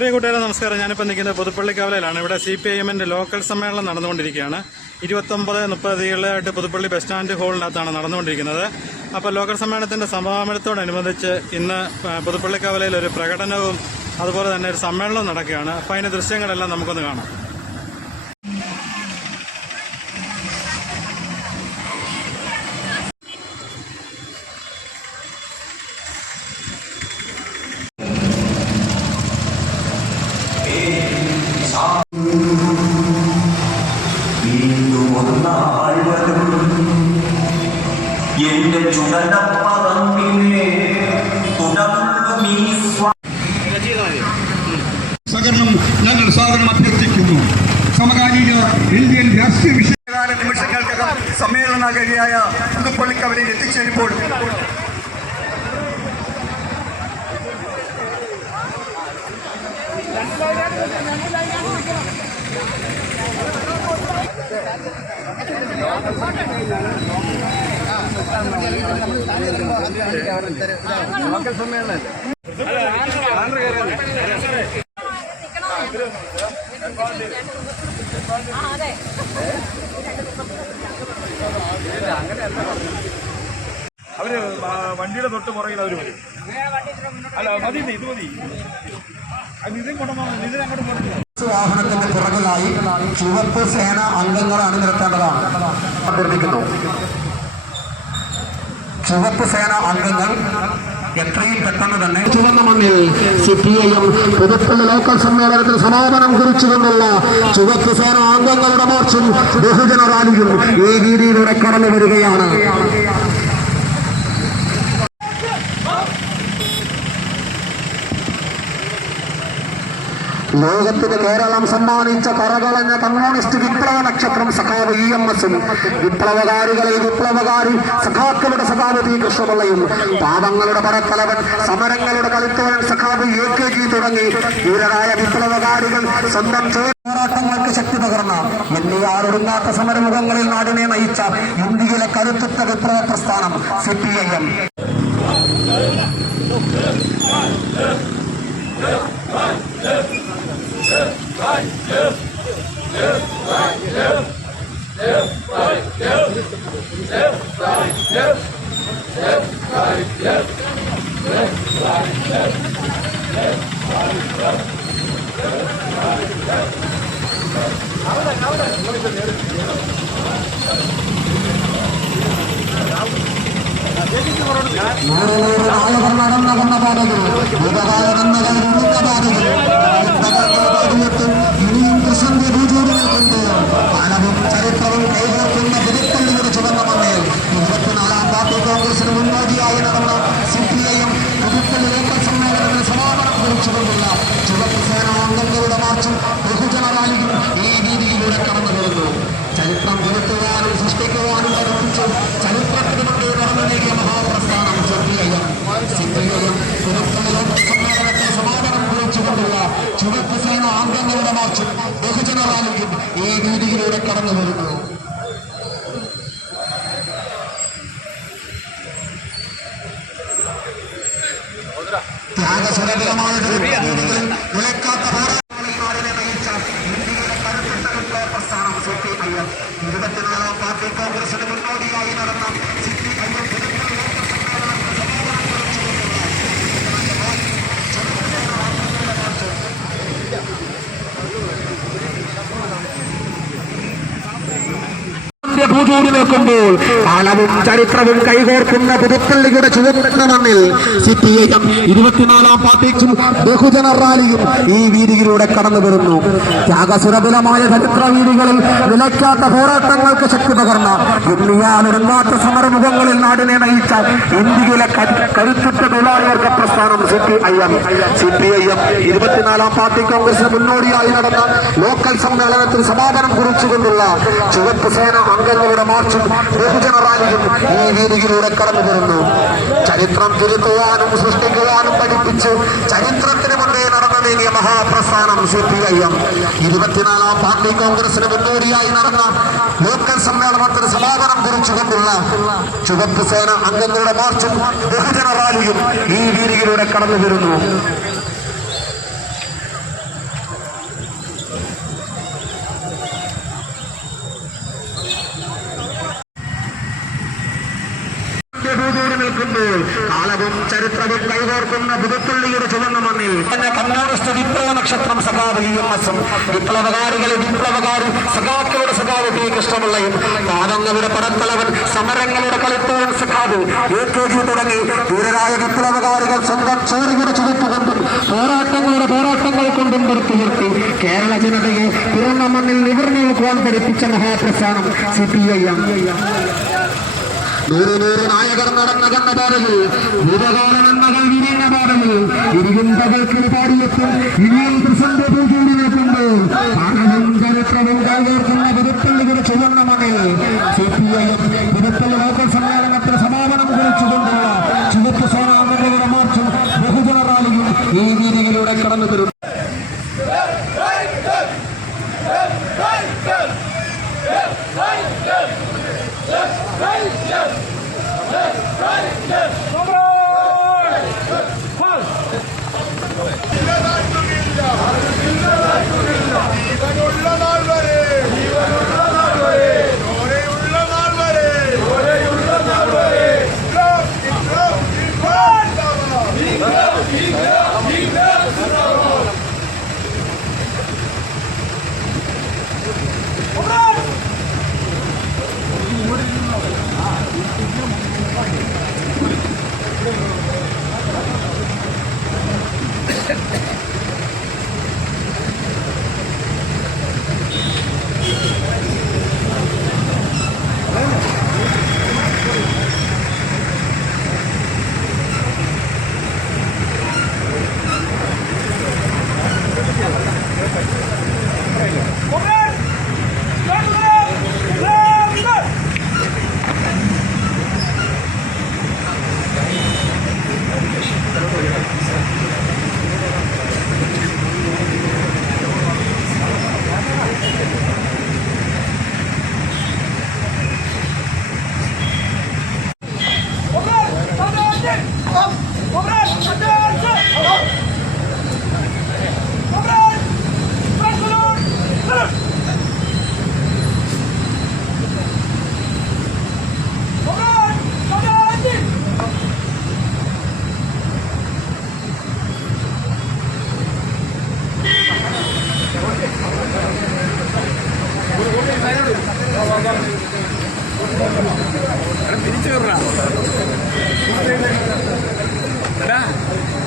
പ്രിയ കൂട്ടുകാരെ നമസ്കാരം. ഞാനിപ്പോൾ നിൽക്കുന്നത് പുതുപ്പള്ളിക്കവലയിലാണ്. ഇവിടെ CPIM-ന്റെ ലോക്കൽ സമ്മേളനം നടന്നുകൊണ്ടിരിക്കുകയാണ്. 29-30 തീയതികളായിട്ട് പുതുപ്പള്ളി ബസ് സ്റ്റാൻഡ് ഹാളിനകത്താണ് നടന്നുകൊണ്ടിരിക്കുന്നത്. അപ്പോൾ ലോക്കൽ സമ്മേളനത്തിന്റെ സമാപനത്തോടനുബന്ധിച്ച് ഇന്ന് പുതുപ്പള്ളിക്കവലയിൽ ഒരു പ്രകടനവും അതുപോലെ തന്നെ ഒരു സമ്മേളനവും നടക്കുകയാണ്. അപ്പോൾ അതിന്റെ ദൃശ്യങ്ങളെല്ലാം നമുക്കൊന്ന് കാണാം. ഞങ്ങൾ സ്വാഗതം അഭ്യർത്ഥിക്കുന്നു. സമകാലിക ഇന്ത്യൻ രാഷ്ട്രീയ വിഷയകാല നിമിഷങ്ങൾക്കകം സമ്മേളനാഗരിയായ പുതുപ്പള്ളിക്കവലയിൽ എത്തിച്ചേരുമ്പോൾ ലോക്കൽ സമ്മേളനം അവര് വണ്ടിയുടെ തൊട്ട് പുറകിൽ അവര് വരും. അല്ല മതി, ഇത് മതി. വാഹനത്തിന്റെ പുറകിലായി ചുവപ്പ് സേന അംഗങ്ങൾ അണിനിരത്തേണ്ടതാണ് അഭ്യർത്ഥിക്കുന്നു. ചുവപ്പ് സേന അംഗങ്ങൾ എത്രയും പെട്ടെന്ന് തന്നെ ചുവന്ന മണ്ണിൽ CPIM പുതുപ്പള്ളി ലോക്കൽ സമ്മേളനത്തിന് സമാപനം കുറിച്ചുകൊണ്ടുള്ള ചുവപ്പ് സേന അംഗങ്ങളുടെ മാർച്ചും ബഹുജന റാലിയും ഈ രീതിയിലൂടെ കടന്നു വരികയാണ്. ലോകത്തിന് കേരളം സമ്മാനിച്ച കറകളഞ്ഞ കമ്മ്യൂണിസ്റ്റ് വിപ്ലവ നക്ഷത്രം സഖാവ് EMS-ഉം വിപ്ലവകാരി സഖാക്കളുടെ സഖാവ് P. കൃഷ്ണപിള്ളയും പാവങ്ങളുടെ പടത്തലവൻ സമരങ്ങളുടെ കളിത്തോഴൻ സഖാവ് AKG തുടങ്ങി ധീരരായ വിപ്ലവകാരികൾ സ്വന്തം പോരാട്ടങ്ങൾക്ക് ശക്തി പകർന്ന എണ്ണിയാറൊടുങ്ങാത്ത സമരമുഖങ്ങളിൽ നാടിനെ നയിച്ച ഇന്ത്യയിലെ കരുത്തുറ്റ വിപ്ലവ പ്രസ്ഥാനം CPIM. നടന്ന പാതകൾ ഇനിയും കൃഷ്ണന്റെ ഭൂചൂടുകൾ കൊണ്ട് പലവും ചരിത്രവും കൈകോർക്കുന്ന പുതുപ്പള്ളിയുടെ ചുവന്ന മണ്ണിൽ 24-ാം പാർട്ടി കോൺഗ്രസിന് മുന്നോടിയായി നടന്ന CPIM പുതുപ്പള്ളി ലോക്കൽ സമ്മേളനത്തിന് സമാപനം കുറിച്ചുകൊണ്ടുള്ള ചുവപ്പ് സേനാ അംഗങ്ങളുടെ മാർച്ചും ബഹുജന റാലിയും ഈ രീതിയിലൂടെ കടന്നു വരുന്നു. ചരിത്രം തിരുത്തുവാനും സൃഷ്ടിക്കുവാനും പഠിപ്പിച്ച് ചരിത്രത്തിന് മുമ്പേ നടന്നു നീങ്ങിയ മഹാപ്രസ്ഥാനം CPIM പുതുപ്പള്ളി ലോക്കൽ സമ്മേളനത്തിന് സമാപനം കുറിച്ചുകൊണ്ടുള്ള ചുവപ്പ് സേന അംഗങ്ങളുടെ മാർച്ചും ബഹുജന റാലിയും ഈ രീതിയിലൂടെ കടന്നു വരുന്നു. ത്യാഗസുരമായ വിളക്കാത്ത പോരാട്ടങ്ങളെ നയിച്ച ഇന്ത്യയിലെ കരുത്തുറ്റ വിപ്ലവ പ്രസ്ഥാനം CPIM 24-ാം പാർട്ടി കോൺഗ്രസിന് മുന്നോടിയായി നടന്ന CPIM പുതുപ്പള്ളി ലോക്കൽ സമ്മേളനത്തിന് സമാപനം കുറിച്ചുകൊണ്ടുള്ള ഹുജൂരി നിൽക്കുമ്പോൾ കാലവും ചരിത്രവും കൈകോർക്കുന്ന പുതുപ്പള്ളിയുടെ ചുവന്ന മണ്ണിൽ CPIM 24-ാം പാർട്ടിക്കും ബഹുജന റാലിയും ഈ വീതിയിലൂടെ കടന്നു വരുന്നു. ത്യാഗസുരബലമായ ചരിത്ര വീതികളിൽ നിലയ്ക്കാത്ത പോരാട്ടങ്ങൾക്ക് ശക്തി പകർന്ന എണ്ണിയാലൊരുങ്ങാത്ത സമരമുഖങ്ങളിൽ നാടിനെ നയിച്ച ഇന്ത്യയിലെ കരുത്തുറ്റ തൊഴിലാളിവർഗ പ്രസ്ഥാനം CPIM 24-ാം പാർട്ടി കോൺഗ്രസിന് മുന്നോടിയായി നടന്ന ലോക്കൽ സമ്മേളനത്തിൽ സമാപനം കുറിച്ചുകൊണ്ടുള്ള ചുവപ്പ് സേന അംഗങ്ങളുടെ മാർച്ചും ബഹുജന റാലിയും ഈ വീതിയിലൂടെ കടന്നു വരുന്നു. ചരിത്രം തിരുത്തുവാനും സൃഷ്ടിക്കുവാനും പഠിപ്പിച്ച് ചരിത്രത്തിന് മുന്നേ നടന്നു നീങ്ങിയ മഹാപ്രസ്ഥാനം CPIM 24-ാം പാർട്ടി കോൺഗ്രസിന് മുന്നോടിയായി നടന്ന ലോക്കൽ സമ്മേളനത്തിന് സമാപനം കുറിച്ചുകൊണ്ടുള്ള ചുവപ്പ് സേന അംഗങ്ങളുടെ മാർച്ചും ബഹുജന റാലിയും ഈ വീതിയിലൂടെ കടന്നു വരുന്നു. നിൽക്കുമ്പോൾ കാലവും ചരിത്രവും കൈകോർക്കുന്ന പുതുപ്പള്ളിയുടെ ചുവന്ന മണ്ണിൽ കമ്മ്യൂണിസ്റ്റ് വിപ്ലവ നക്ഷത്രം സഖാവ് EMS വിപ്ലവകാരികളെ വിപ്ലവകാരി സഖാക്കളുടെ സഖാവ് P കൃഷ്ണപിള്ളയും പാദങ്ങളുടെ പടത്തലവൻ സമരങ്ങളുടെ കളിത്തോൻ സഖാവ് AKG തുടങ്ങി ധീരരായ വിപ്ലവകാരികൾ സ്വന്തം ചോരയുടെ ചുവട്ടുകൊണ്ടും പോരാട്ടങ്ങൾ കൊണ്ടും നിർത്തി കേരള ജനതയെ പിറന്ന മണ്ണിൽ നിവർന്നു നോക്കുവാൻ പഠിപ്പിച്ച മഹാപ്രസ്ഥാനം CPIM. നൂറ് നായകർ നടന്ന കണ്ണപാതയിൽ ഭൂതകാലനന്മകൾ വിരിഞ്ഞ പാതയിൽ ഇരിയും പകൽക്ക് പാടിയെത്തും ഇനിയും പ്രസംഗത്തിൽ കൂടി നിൽക്കുമ്പോൾ കാലവും ചരിത്രവും കൈകോർക്കുന്ന പുതുപ്പള്ളിയുടെ ചുവന്ന മണ്ണിൽ CPIM പുതുപ്പള്ളി ലോക്കൽ സമ്മേളനത്തിന് സമാപനം കുറിച്ചുകൊണ്ടുള്ള ചുവപ്പ് സേനാംഗങ്ങളുടെ മാർച്ചും ബഹുജന റാലിയും ഈ വീതിയിലൂടെ കടന്നു വരും.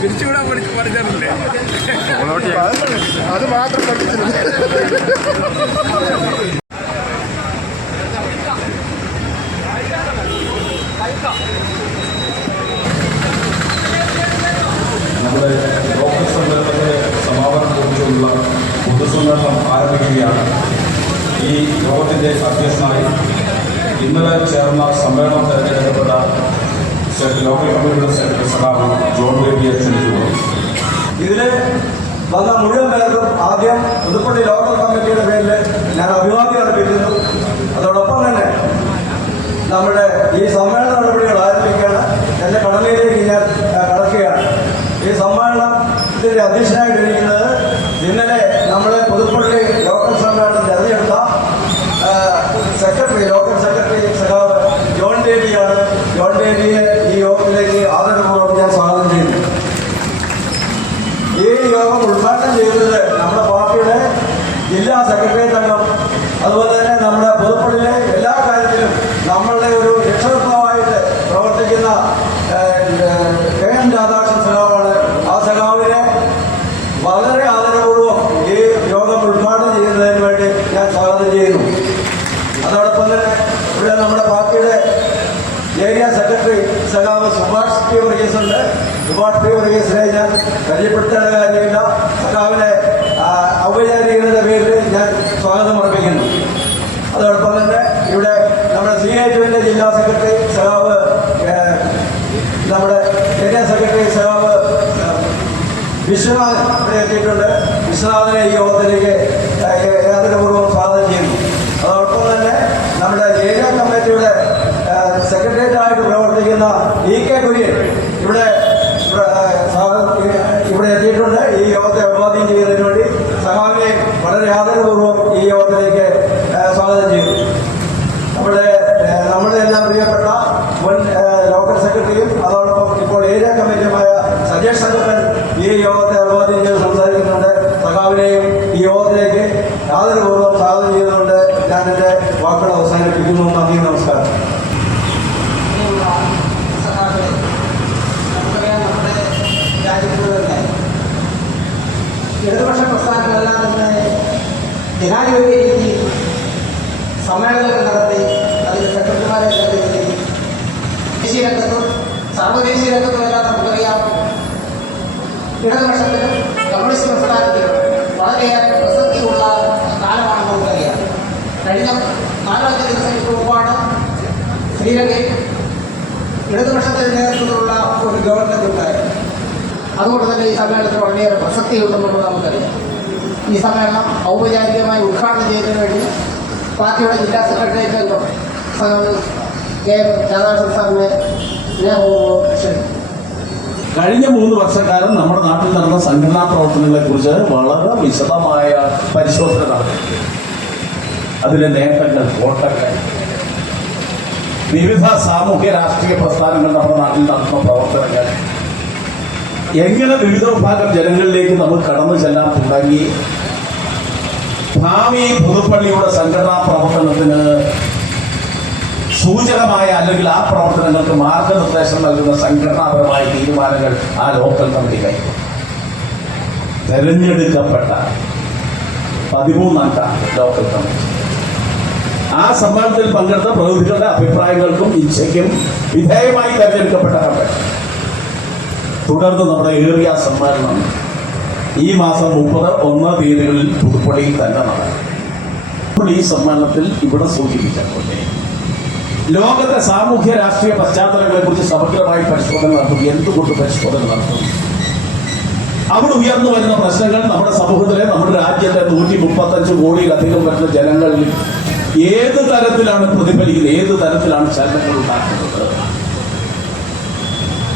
പിരിച്ചുവിടാൻ പഠിച്ചിട്ടില്ലേ? അത് മാത്രം പഠിച്ചില്ല. നമ്മുടെ ലോക്കൽ സമ്മേളനത്തിന് സമാപനം കുറിച്ചുള്ള പൊതുസമ്മേളനം ആരംഭിക്കുകയാണ്. ഈ യോഗത്തിൻ്റെ അധ്യക്ഷനായി ഇന്നലെ ചേർന്ന സമ്മേളനം തെരഞ്ഞെടുക്കപ്പെട്ട ലോക്കൽ കമ്മിറ്റിയുടെ സെക്രട്ടറി സഖാവ് ജോൺ ബേബിയെ ക്ഷണിക്കുന്നു. ഇതിൽ വന്ന മുഴുവൻ പേർക്കും ആദ്യം പുതുപ്പള്ളി ലോക്കൽ കമ്മിറ്റിയുടെ പേരിൽ ഞാൻ അഭിവാദ്യം അർപ്പിക്കുന്നു. അതോടൊപ്പം തന്നെ നമ്മുടെ ഈ സമ്മേളന നടപടികൾ ആരംഭിക്കുകയാണ്. എൻ്റെ കടമയിലേക്ക് ഞാൻ കടക്കുകയാണ്. ഈ സമ്മേളനത്തിൻ്റെ അധ്യക്ഷനായിട്ടിരിക്കുന്നത് ഇന്നലെ നമ്മളെ പുതുപ്പള്ളി ലോക്കൽ സമ്മേളനം തെരഞ്ഞെടുത്ത ലോക്കൽ സെക്രട്ടറി സഖാവ് ജോൺ ബേബിയാണ്. ജോൺ ബേബിയെ ഈ യോഗത്തിലേക്ക് ആദരപൂർവ്വം ഞാൻ സ്വാഗതം ചെയ്യുന്നു. ഈ യോഗം ഉദ്ഘാടനം ചെയ്തത് നമ്മുടെ പാർട്ടിയുടെ ഉണ്ട്. ഒരുപാട് പ്രിയവർഗീയസിനെ ഞാൻ പരിചയപ്പെടുത്തേണ്ട കാര്യമില്ല. സഖാവിനെ ഔപചാരികതയുടെ പേരിൽ ഞാൻ സ്വാഗതം അർപ്പിക്കുന്നു. അതോടൊപ്പം തന്നെ ഇവിടെ നമ്മുടെ CITUവിൻ്റെ ജില്ലാ സെക്രട്ടറി സഖാവ്, നമ്മുടെ ഏരിയ സെക്രട്ടറി സഖാവ് വിശ്വനാഥൻ ഇവിടെ എത്തിയിട്ടുണ്ട്. വിശ്വനാഥനെ ഈ യോഗത്തിലേക്ക് യാതൊരുപൂർവ്വം സ്വാഗതം ചെയ്യുന്നു. അതോടൊപ്പം തന്നെ നമ്മുടെ ഏരിയ കമ്മിറ്റിയുടെ സെക്രട്ടേറിയറ്റായിട്ട് പ്രവർത്തിക്കുന്ന EK കുര്യൻ ഇവിടെ എത്തിയിട്ടുണ്ട്. ഈ യോഗത്തെ അഭിവാദ്യം ചെയ്യുന്നതിന് വേണ്ടി സഖാവിനെ വളരെ ആദരപൂർവ്വം ഈ യോഗത്തിലേക്ക് സ്വാഗതം ചെയ്യുന്നു. നമ്മുടെ എല്ലാം പ്രിയപ്പെട്ട മുൻ ലോക്കൽ സെക്രട്ടറിയും അതോടൊപ്പം ഇപ്പോൾ ഏരിയ കമ്മിറ്റിയുമായ സജേഷ് സംഘപ്പൻ ഈ യോഗത്തെ അഭിവാദ്യം ചെയ്ത് സംസാരിക്കുന്നുണ്ട്. സഖാവിനെയും ഈ യോഗത്തിലേക്ക് ആദരപൂർവ്വം സ്വാഗതം ചെയ്തുകൊണ്ട് ഞാൻ എൻ്റെ വാക്കുകൾ അവസാനിപ്പിക്കുന്നു. നന്ദി, നമസ്കാരം. നമ്മുടെ രാജ്യത്തുള്ള ഇടതുപക്ഷ പ്രസ്ഥാനങ്ങളെല്ലാം തന്നെ ജനാധിപത്യ രീതിയിൽ സമ്മേളനങ്ങൾ നടത്തി അതിന് സെക്രട്ടറിമാരെ തെരഞ്ഞെടുത്തി ദേശീയ രംഗത്തും സർവ്വദേശീയ രംഗത്തുമെല്ലാം നമുക്കറിയാം. ഇടതുപക്ഷത്തിനും കമ്മ്യൂണിസ്റ്റ് പ്രസ്ഥാനത്തിനും വളരെയേറെ പ്രസക്തിയുള്ള കാലമാണെന്ന് നമുക്കറിയാം. കഴിഞ്ഞ 4-5 ദിവസങ്ങൾക്ക് മുമ്പാണ് ശ്രീലങ്കയിൽ ഇടതുപക്ഷത്തിന് നേതൃത്വത്തിലുള്ള ഒരു ഗവൺമെന്റ് ഉണ്ടായിരുന്നു. അതുകൊണ്ട് തന്നെ ഈ സമ്മേളനത്തിന് വളരെയേറെ പ്രസക്തിയുണ്ടെന്നുള്ളത് നമുക്കറിയാം. ഈ സമ്മേളനം ഔപചാരികമായി ഉദ്ഘാടനം ചെയ്യുന്നതിന് വേണ്ടി പാർട്ടിയുടെ ജില്ലാ സെക്രട്ടേറിയറ്റ് അംഗം KM രാധാകൃഷ്ണൻ സാറിനെ സ്നേഹപൂർവ്വം ക്ഷണിക്കുന്നു. കഴിഞ്ഞ 3 വർഷക്കാലം നമ്മുടെ നാട്ടിൽ നടന്ന സംഘടനാ പ്രവർത്തനങ്ങളെ കുറിച്ച് വളരെ വിശദമായ പരിശോധന നടത്തി. അതിലെ നേട്ടങ്ങൾ, കോട്ടങ്ങൾ, വിവിധ സാമൂഹ്യ രാഷ്ട്രീയ പ്രസ്ഥാനങ്ങൾ നമ്മുടെ നാട്ടിൽ നടത്തുന്ന പ്രവർത്തനങ്ങൾ, എങ്ങനെ വിവിധ വിഭാഗം ജനങ്ങളിലേക്ക് നമുക്ക് കടന്നു ചെല്ലാൻ തുടങ്ങി, ഭാവി പുതുപ്പള്ളിയുടെ സംഘടനാ പ്രവർത്തനത്തിന് സൂചകമായ അല്ലെങ്കിൽ ആ പ്രവർത്തനങ്ങൾക്ക് മാർഗനിർദ്ദേശം നൽകുന്ന സംഘടനാപരമായ തീരുമാനങ്ങൾ ആ ലോക്കൽ കമ്മിറ്റി കൈക്കൊണ്ടു. തെരഞ്ഞെടുക്കപ്പെട്ട 13-അംഗ ലോക്കൽ കമ്മിറ്റി ആ സമ്മേളനത്തിൽ പങ്കെടുത്ത പ്രതിനിധികളുടെ അഭിപ്രായങ്ങൾക്കും ഇച്ഛയ്ക്കും വിധേയമായി തെരഞ്ഞെടുക്കപ്പെട്ട കമ്മിറ്റി. തുടർന്ന് നമ്മുടെ ഏറിയ സമ്മേളനം ഈ മാസം 30-1 തീയതികളിൽ പുതുപ്പള്ളിയിൽ തന്നെ നടക്കും. ഈ സമ്മേളനത്തിൽ ഇവിടെ സൂചിപ്പിച്ചപ്പോൾ ലോകത്തെ സാമൂഹ്യ രാഷ്ട്രീയ പശ്ചാത്തലങ്ങളെ കുറിച്ച് സമഗ്രമായി പരിശോധന നടത്തും. എന്തുകൊണ്ട് പരിശോധന നടത്തും? അവിടെ ഉയർന്നു വരുന്ന പ്രശ്നങ്ങൾ നമ്മുടെ സമൂഹത്തിലെ, നമ്മുടെ രാജ്യത്തെ 135 കോടിയിലധികം വരുന്ന ജനങ്ങളിൽ ഏത് തരത്തിലാണ് പ്രതിഫലിക്കുന്നത്, ഏത് തരത്തിലാണ് ചലനങ്ങൾ ഉണ്ടാക്കുന്നത്.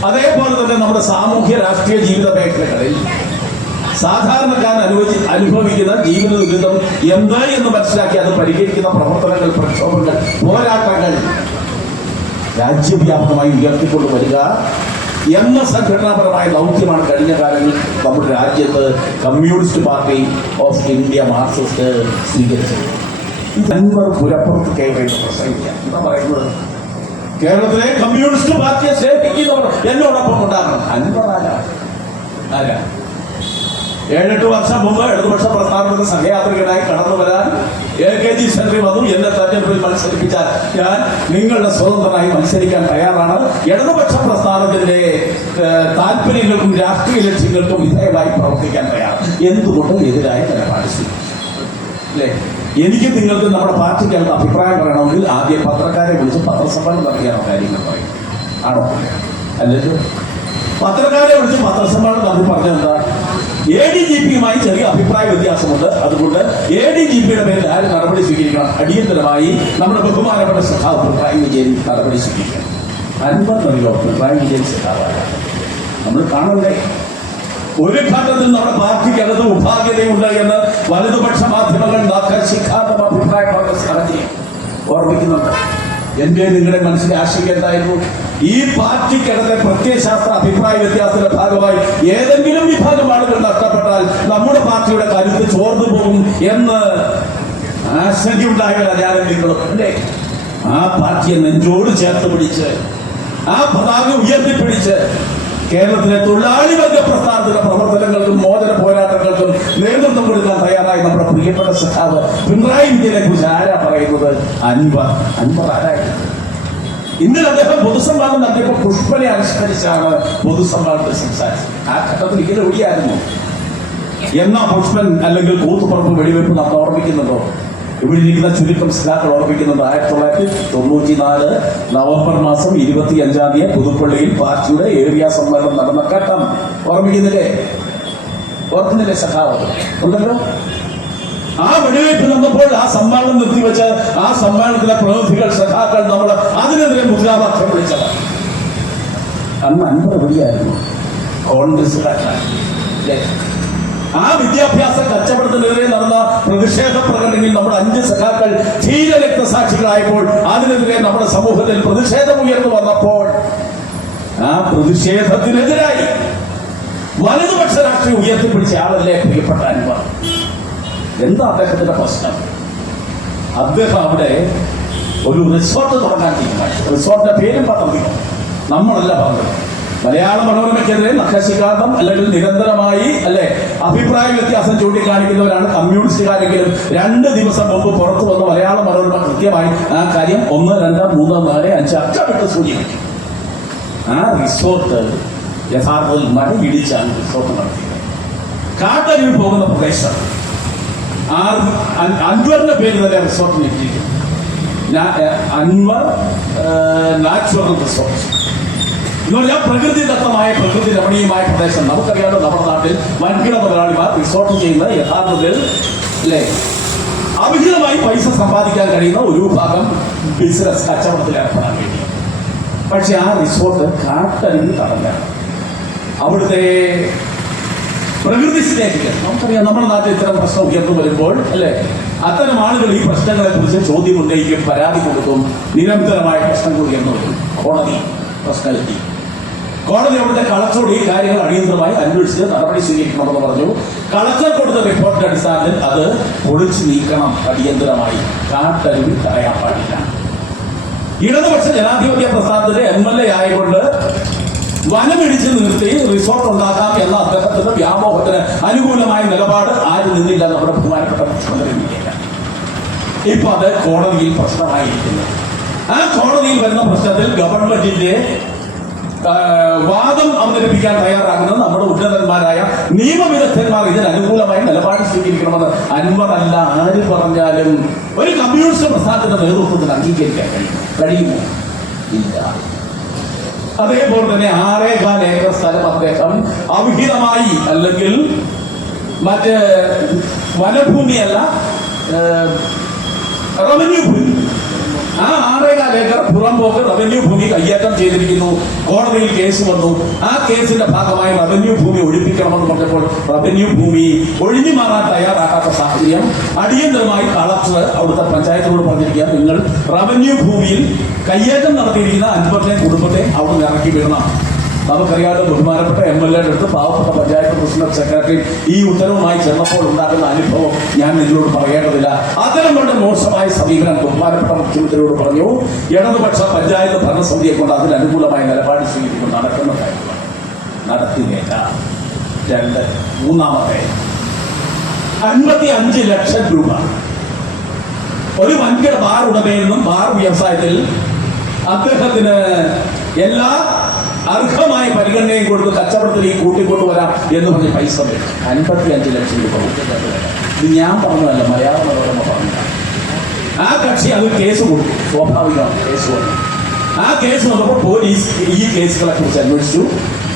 അതേപോലെ തന്നെ നമ്മുടെ സാമൂഹ്യ രാഷ്ട്രീയ ജീവിത മേഖലകളിൽ സാധാരണക്കാരൻ അനുഭവിക്കുന്ന ജീവിത ദുരിതം എന്ത് എന്ന് മനസ്സിലാക്കി അത് പരിഹരിക്കുന്ന പ്രവർത്തനങ്ങൾ, പ്രക്ഷോഭങ്ങൾ, പോരാട്ടങ്ങൾ രാജ്യവ്യാപകമായി ഉയർത്തിക്കൊണ്ടു വരിക എന്ന സംഘടനാപരമായ ദൗത്യമാണ് കഴിഞ്ഞ കാലങ്ങളിൽ നമ്മുടെ രാജ്യത്ത് communist party of India Marxist സ്വീകരിച്ചത്. അൻവർ പുരപ്പുറത്ത് കേരളത്തിൽ പ്രസംഗിക്കാം. എന്താ പറയുന്നത്? കേരളത്തിലെ കമ്മ്യൂണിസ്റ്റ് പാർട്ടിയെ സ്നേഹിക്കുന്നവർ എന്നോടൊപ്പം ഉണ്ടാകണം. അൻവർ ആരാ? 7-8 വർഷം മുമ്പ് ഇടതുപക്ഷ പ്രസ്ഥാനത്തിന്റെ സഹയാത്രികനായി കടന്നു വരാൻ AKG സെന്ററിൽ വന്നു. എന്നെ തെരഞ്ഞെടുപ്പിൽ മത്സരിപ്പിച്ചാൽ ഞാൻ നിങ്ങളുടെ സ്വതന്ത്രനായി മത്സരിക്കാൻ തയ്യാറാണ്. ഇടതുപക്ഷ പ്രസ്ഥാനത്തിന്റെ താല്പര്യങ്ങൾക്കും രാഷ്ട്രീയ ലക്ഷ്യങ്ങൾക്കും വിധേയമായി പ്രവർത്തിക്കാൻ തയ്യാറാണ്. എന്തുകൊണ്ടും എതിരായ നിലപാട് അല്ലേ? എനിക്ക് നിങ്ങൾക്ക് നമ്മുടെ പാർട്ടിക്കകത്ത് അഭിപ്രായം പറയണമെങ്കിൽ ആദ്യം പത്രക്കാരെ വിളിച്ച് പത്രസമ്മേളനം നടത്തിയാണോ കാര്യങ്ങൾ പറയും? ആണോ? അല്ലല്ലോ. പത്രക്കാരെ വിളിച്ച് പത്രസമ്മേളനം നടത്തി പറഞ്ഞെന്താ? ADGPയുമായി ചെറിയ അഭിപ്രായ വ്യത്യാസമുണ്ട്. അതുകൊണ്ട് ADGPയുടെ പേരിൽ ആര് നടപടി സ്വീകരിക്കണം? അടിയന്തരമായി നമ്മുടെ ബഹുമാനപ്പെട്ട സഖാവ് പിണറായി വിജയൻ നടപടി സ്വീകരിക്കണം. അൻവർ അറിയോ പിണറായി വിജയൻ സഖാവാണ്? നമ്മൾ കാണണ്ടേ? ഒരു ഘട്ടത്തിൽ നമ്മുടെ പാർട്ടിക്കകത്ത് ഉപാധ്യതയുണ്ട് എന്ന് വലതുപക്ഷ മാധ്യമങ്ങൾ നഖശിഖാന്തം അഭിപ്രായപ്പെടുന്ന സാഹചര്യം ഓർമ്മിക്കുന്നുണ്ട്. എന്റെ നിങ്ങളുടെ മനസ്സിലെ ആശങ്ക എന്തായിരുന്നു? ഈ പാർട്ടിക്കകത്തെ പ്രത്യയശാസ്ത്ര അഭിപ്രായ വ്യത്യാസത്തിന്റെ ഭാഗമായി ഏതെങ്കിലും വിഭാഗം ആളുകൾ നഷ്ടപ്പെട്ടാൽ നമ്മുടെ പാർട്ടിയുടെ കരുത്ത് ചോർന്നു പോകും എന്ന് ആശങ്കയുണ്ടായവരാ ഞാനും നിങ്ങളും അല്ലേ? ആ പാർട്ടിയെ നെഞ്ചോട് ചേർത്ത് പിടിച്ച്, ആ പതാക ഉയർത്തിപ്പിടിച്ച് കേരളത്തിലെ തൊഴിലാളി വർഗ പ്രസ്ഥാനത്തിന്റെ പ്രവർത്തനങ്ങൾക്കും മോചന പോരാട്ടങ്ങൾക്കും നേതൃത്വം കൊടുക്കാൻ തയ്യാറായി നമ്മുടെ പ്രിയപ്പെട്ട സഖാവ് പിണറായി വിജയനെ കുറിച്ച് ആരാ പറയുന്നത്? അൻവർ ആരായിരുന്നു? ഇന്നലെ അദ്ദേഹം പൊതുസമ്മേളനം നടത്തിയപ്പോൾ പുഷ്പനെ അനുസ്മരിച്ചാണ് പൊതുസമ്മേളനത്തിൽ സംസാരിച്ചത്. ആ ഘട്ടത്തിൽ ഇങ്ങനെ ഒഴിയായിരുന്നു. എന്നാ പുഷ്പൻ അല്ലെങ്കിൽ കൂത്തുപറമ്പ് വെടിവെപ്പ് നമ്മൾ ഓർമ്മിക്കുന്നുണ്ടോ? ഇവിടെ ഇരിക്കുന്ന ചുരുക്കം സഖാക്കൾ ഓർമ്മിക്കുന്നുണ്ട്. 1994 നവംബർ മാസം 25-ാം തീയതി പുതുപ്പള്ളിയിൽ പാർട്ടിയുടെ ഏരിയ സമ്മേളനം നടന്ന ഘട്ടം ഓർമ്മിക്കുന്നില്ലേ? ഓർക്കുന്നില്ലേ സഖാവ്? ഉണ്ടല്ലോ. ആ വെടിവയ്പ് നടന്നപ്പോൾ ആ സമ്മേളനം നിർത്തിവെച്ച് ആ സമ്മേളനത്തിലെ പ്രതിനിധികൾ സഖാക്കൾ നമ്മൾ അതിനെതിരെ മുദ്രാവാക്യം വിളിച്ചത്. അന്ന് അൻപത് വെടിയായിരുന്നു കോൺഗ്രസ്സുകാരല്ലേ? ആ വിദ്യാഭ്യാസ കച്ചവടത്തിനെതിരെ നടന്ന പ്രതിഷേധ പ്രകടനങ്ങളിൽ നമ്മുടെ 5 സഖാക്കൾ ധീര രക്തസാക്ഷികളായപ്പോൾ അതിനെതിരെ നമ്മുടെ സമൂഹത്തിൽ പ്രതിഷേധം ഉയർന്നു വന്നപ്പോൾ ആ പ്രതിഷേധത്തിനെതിരായി വലതുപക്ഷ രാഷ്ട്രീയം ഉയർത്തിപ്പിടിച്ച ആളല്ലേ പ്രിയപ്പെട്ട അൻവർ? എന്താ അദ്ദേഹത്തിന്റെ പ്രശ്നം? അദ്ദേഹം അവിടെ ഒരു റിസോർട്ട് തുടങ്ങാൻ തീരുമാനിച്ചു. റിസോർട്ടിന്റെ പേരും പത്രത്തിലും നമ്മളല്ല പറഞ്ഞത്. മലയാള മനോരമയ്ക്കെതിരെ നഖശികാന്തം അല്ലെങ്കിൽ നിരന്തരമായി അഭിപ്രായ വ്യത്യാസം ചൂണ്ടിക്കാണിക്കുന്നവരാണ് കമ്മ്യൂണിസ്റ്റുകാരെങ്കിലും 2 ദിവസം മുമ്പ് പുറത്തു വന്ന മലയാള മനോരമ കൃത്യമായി ആ കാര്യം 1, 2, 3, 4, 5 അക്കമിട്ട് സൂചിപ്പിക്കും. ആ റിസോർട്ട് യഥാർത്ഥത്തിൽ മഴ ഇടിച്ചാണ് റിസോർട്ട് നടത്തിയത്. കാട്ടരുവിൽ പോകുന്ന പ്രദേശം അൻവറിന്റെ പേര് തന്നെ റിസോർട്ടിന് ഇട്ടിരിക്കുന്നു. അൻവർ നാച്ചുറൽ റിസോർട്ട് എന്ന് പറഞ്ഞാൽ പ്രകൃതിദത്തമായ പ്രകൃതി രമണീയമായ പ്രദേശം. നമുക്കറിയാമല്ലോ, നമ്മുടെ നാട്ടിൽ വൻകിട മുതലാളിമാർ റിസോർട്ട് ചെയ്യുന്ന യഥാർത്ഥത്തിൽ അവിഹിതമായി പൈസ സമ്പാദിക്കാൻ കഴിയുന്ന ഒരു ഭാഗം ബിസിനസ് കച്ചവടത്തിൽ ഏർപ്പെടാൻ വേണ്ടി. പക്ഷെ ആ റിസോർട്ട് കാട്ടരുവിൽ തടഞ്ഞാണ്. അവിടുത്തെ പ്രകൃതി സ്നേഹികൾ, നമുക്കറിയാം നമ്മുടെ നാട്ടിൽ ഇത്തരം പ്രശ്നം ഉയർന്നു വരുമ്പോൾ അത്തരം ആളുകൾ ഈ പ്രശ്നങ്ങളെ കുറിച്ച് ചോദ്യം ഉന്നയിക്കും, പരാതി കൊടുക്കും, നിരന്തരമായ പ്രശ്നങ്ങൾ ഉയർന്നു വരും. കോടതി പ്രശ്നമെത്തി. കോടതി അവിടുത്തെ കളക്ടറോട് ഈ കാര്യങ്ങൾ അടിയന്തരമായി അന്വേഷിച്ച് നടപടി സ്വീകരിക്കണമെന്ന് പറഞ്ഞു. കളക്ടർ കൊടുത്ത റിപ്പോർട്ടിന്റെ അടിസ്ഥാനത്തിൽ അത് പൊളിച്ചു നീക്കണം അടിയന്തരമായി. കാട്ടരുവിൽ തടയാൻ പാടില്ല. ഇടതുപക്ഷ ജനാധിപത്യ പ്രസ്ഥാനത്തിന്റെ MLA ആയതുകൊണ്ട് വനമിടിച്ച് നിർത്തി റിസോർട്ട് ഉണ്ടാക്കാം എന്ന അദ്ദേഹത്തിന്റെ വ്യാമോഹത്തിന് അനുകൂലമായ നിലപാട് ആരും നിന്നില്ല. നമ്മുടെ ബഹുമാനപ്പെട്ട മുഖ്യമന്ത്രി നിന്നില്ല. ഇപ്പൊ അത് കോടതിയിൽ പ്രശ്നമായിരിക്കുന്നു. ആ കോടതിയിൽ വരുന്ന പ്രശ്നത്തിൽ ഗവൺമെന്റിന്റെ വാദം അവതരിപ്പിക്കാൻ തയ്യാറാകുന്നത് നമ്മുടെ ഉന്നതന്മാരായ നിയമവിദഗ്ധന്മാർ ഇതിന് അനുകൂലമായി നിലപാട് സ്വീകരിക്കണമെന്ന് അൻവർ അല്ല ആര് പറഞ്ഞാലും ഒരു കമ്മ്യൂണിസ്റ്റ് പ്രസ്ഥാനത്തിന്റെ നേതൃത്വത്തിന് അംഗീകരിക്കാൻ കഴിയുമോ? ഇല്ല. അതേപോലെ തന്നെ 6.25 ഏക്കർ സ്ഥലം അദ്ദേഹം അവിഹിതമായി അല്ലെങ്കിൽ മറ്റ് വനഭൂമിയല്ല റവന്യൂ ഭൂമി, ആ 6.25 ഏക്കർ പുറമ്പോക്ക് റവന്യൂ ഭൂമി കയ്യേറ്റം ചെയ്തിരിക്കുന്നു. കോടതിയിൽ കേസ് വന്നു. ആ കേസിന്റെ ഭാഗമായി റവന്യൂ ഭൂമി ഒഴിപ്പിക്കണമെന്ന് പറഞ്ഞപ്പോൾ റവന്യൂ ഭൂമി ഒഴിഞ്ഞു മാറാൻ തയ്യാറാക്കാത്ത സാഹചര്യം അടിയന്തരമായി കളക്ടർ അവിടുത്തെ പഞ്ചായത്തിനോട് പറഞ്ഞിരിക്കുക, നിങ്ങൾ റവന്യൂ ഭൂമിയിൽ കയ്യേറ്റം നടത്തിയിരിക്കുന്ന അൻവറിനെ കുടുംബത്തെ അവിടെ ഇറക്കി വിടണം. നമുക്കറിയാതെ ബഹുമാനപ്പെട്ട MLA അടുത്ത് പാവപ്പെട്ട പഞ്ചായത്ത് പ്രസിഡന്റ് സെക്രട്ടറി ഈ ഉത്തരവുമായി ചെന്നപ്പോൾ ഉണ്ടാകുന്ന അനുഭവം ഞാൻ നിങ്ങളോട് പറയേണ്ടതില്ല. അത്തരം കൊണ്ട് മോശമായ സമീപനം ബഹുമാനപ്പെട്ട മുഖ്യമന്ത്രിയോട് പറഞ്ഞു. ഇടതുപക്ഷ പഞ്ചായത്ത് ഭരണസമിതിയെ കൊണ്ട് അതിന് അനുകൂലമായ നിലപാട് സ്വീകരിക്കുന്നു. നടക്കുന്ന കാര്യമാണ്. നടത്തിയില്ല. 2. മൂന്നാമത്തെ 55 ലക്ഷം രൂപ ഒരു വൻകിട ബാർ ഉടമയിൽ നിന്നും ബാർ വ്യവസായത്തിൽ അദ്ദേഹത്തിന് എല്ലാ അർഹമായ പരിഗണനയും കൊടുത്ത് കച്ചവടത്തിലേക്ക് കൂട്ടിക്കൊണ്ടുവരാം എന്ന് പറഞ്ഞ് പൈസ വേണം. 55 ലക്ഷം രൂപ. ഇത് ഞാൻ പറഞ്ഞതല്ല, മലയാള മനോരമ പറഞ്ഞതാണ്. ആ കക്ഷി അത് കേസ് കൊടുത്തു. സ്വാഭാവികമാണ്, കേസ് വന്നു. ആ കേസ് വന്നപ്പോൾ പോലീസ് ഈ കേസുകളെ കുറിച്ച് അന്വേഷിച്ചു.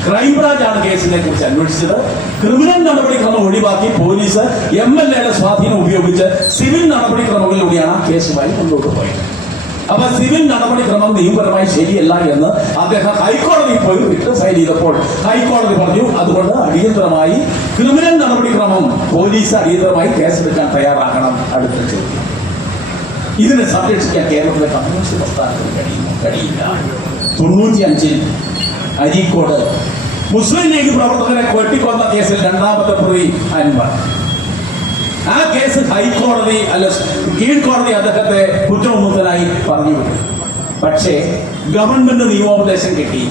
ക്രൈംബ്രാഞ്ച് ആണ് കേസിനെ കുറിച്ച് അന്വേഷിച്ചത്. ക്രിമിനൽ നടപടിക്രമം ഒഴിവാക്കി പോലീസ് MLA സ്വാധീനം ഉപയോഗിച്ച് സിവിൽ നടപടിക്രമങ്ങളിലൂടെയാണ് ആ കേസുമായി മുന്നോട്ട് പോയത്. അപ്പൊ സിവിൽ നടപടിക്രമം നിയമപരമായി ശരിയല്ല എന്ന് അദ്ദേഹം ഹൈക്കോടതിയിൽ പോയി റിട്ട് ഫയൽ ചെയ്തപ്പോൾ ഹൈക്കോടതി പറഞ്ഞു, അതുകൊണ്ട് അടിയന്തരമായി ക്രിമിനൽ നടപടിക്രമം പോലീസ് അടിയന്തരമായി കേസെടുക്കാൻ തയ്യാറാക്കണം. അടുത്ത ചോദ്യം, ഇതിനെ സംരക്ഷിക്കാൻ കേരളത്തിലെ കമ്മ്യൂണിസ്റ്റ് പ്രസ്ഥാനത്തിന് കഴിയില്ല. 95-ൽ അരീക്കോട് മുസ്ലിം ലീഗ് പ്രവർത്തകരെ വെട്ടിക്കൊന്ന കേസിൽ 2ാമത്തെ പ്രതി അൻവർ. ആ കേസ് ഹൈക്കോടതി കീഴ്ക്കോടതി അദ്ദേഹത്തെ കുറ്റവിമുക്തനായി പറഞ്ഞു വിട്ടു. പക്ഷേ ഗവൺമെന്റ് നിയമോപദേശം കിട്ടി.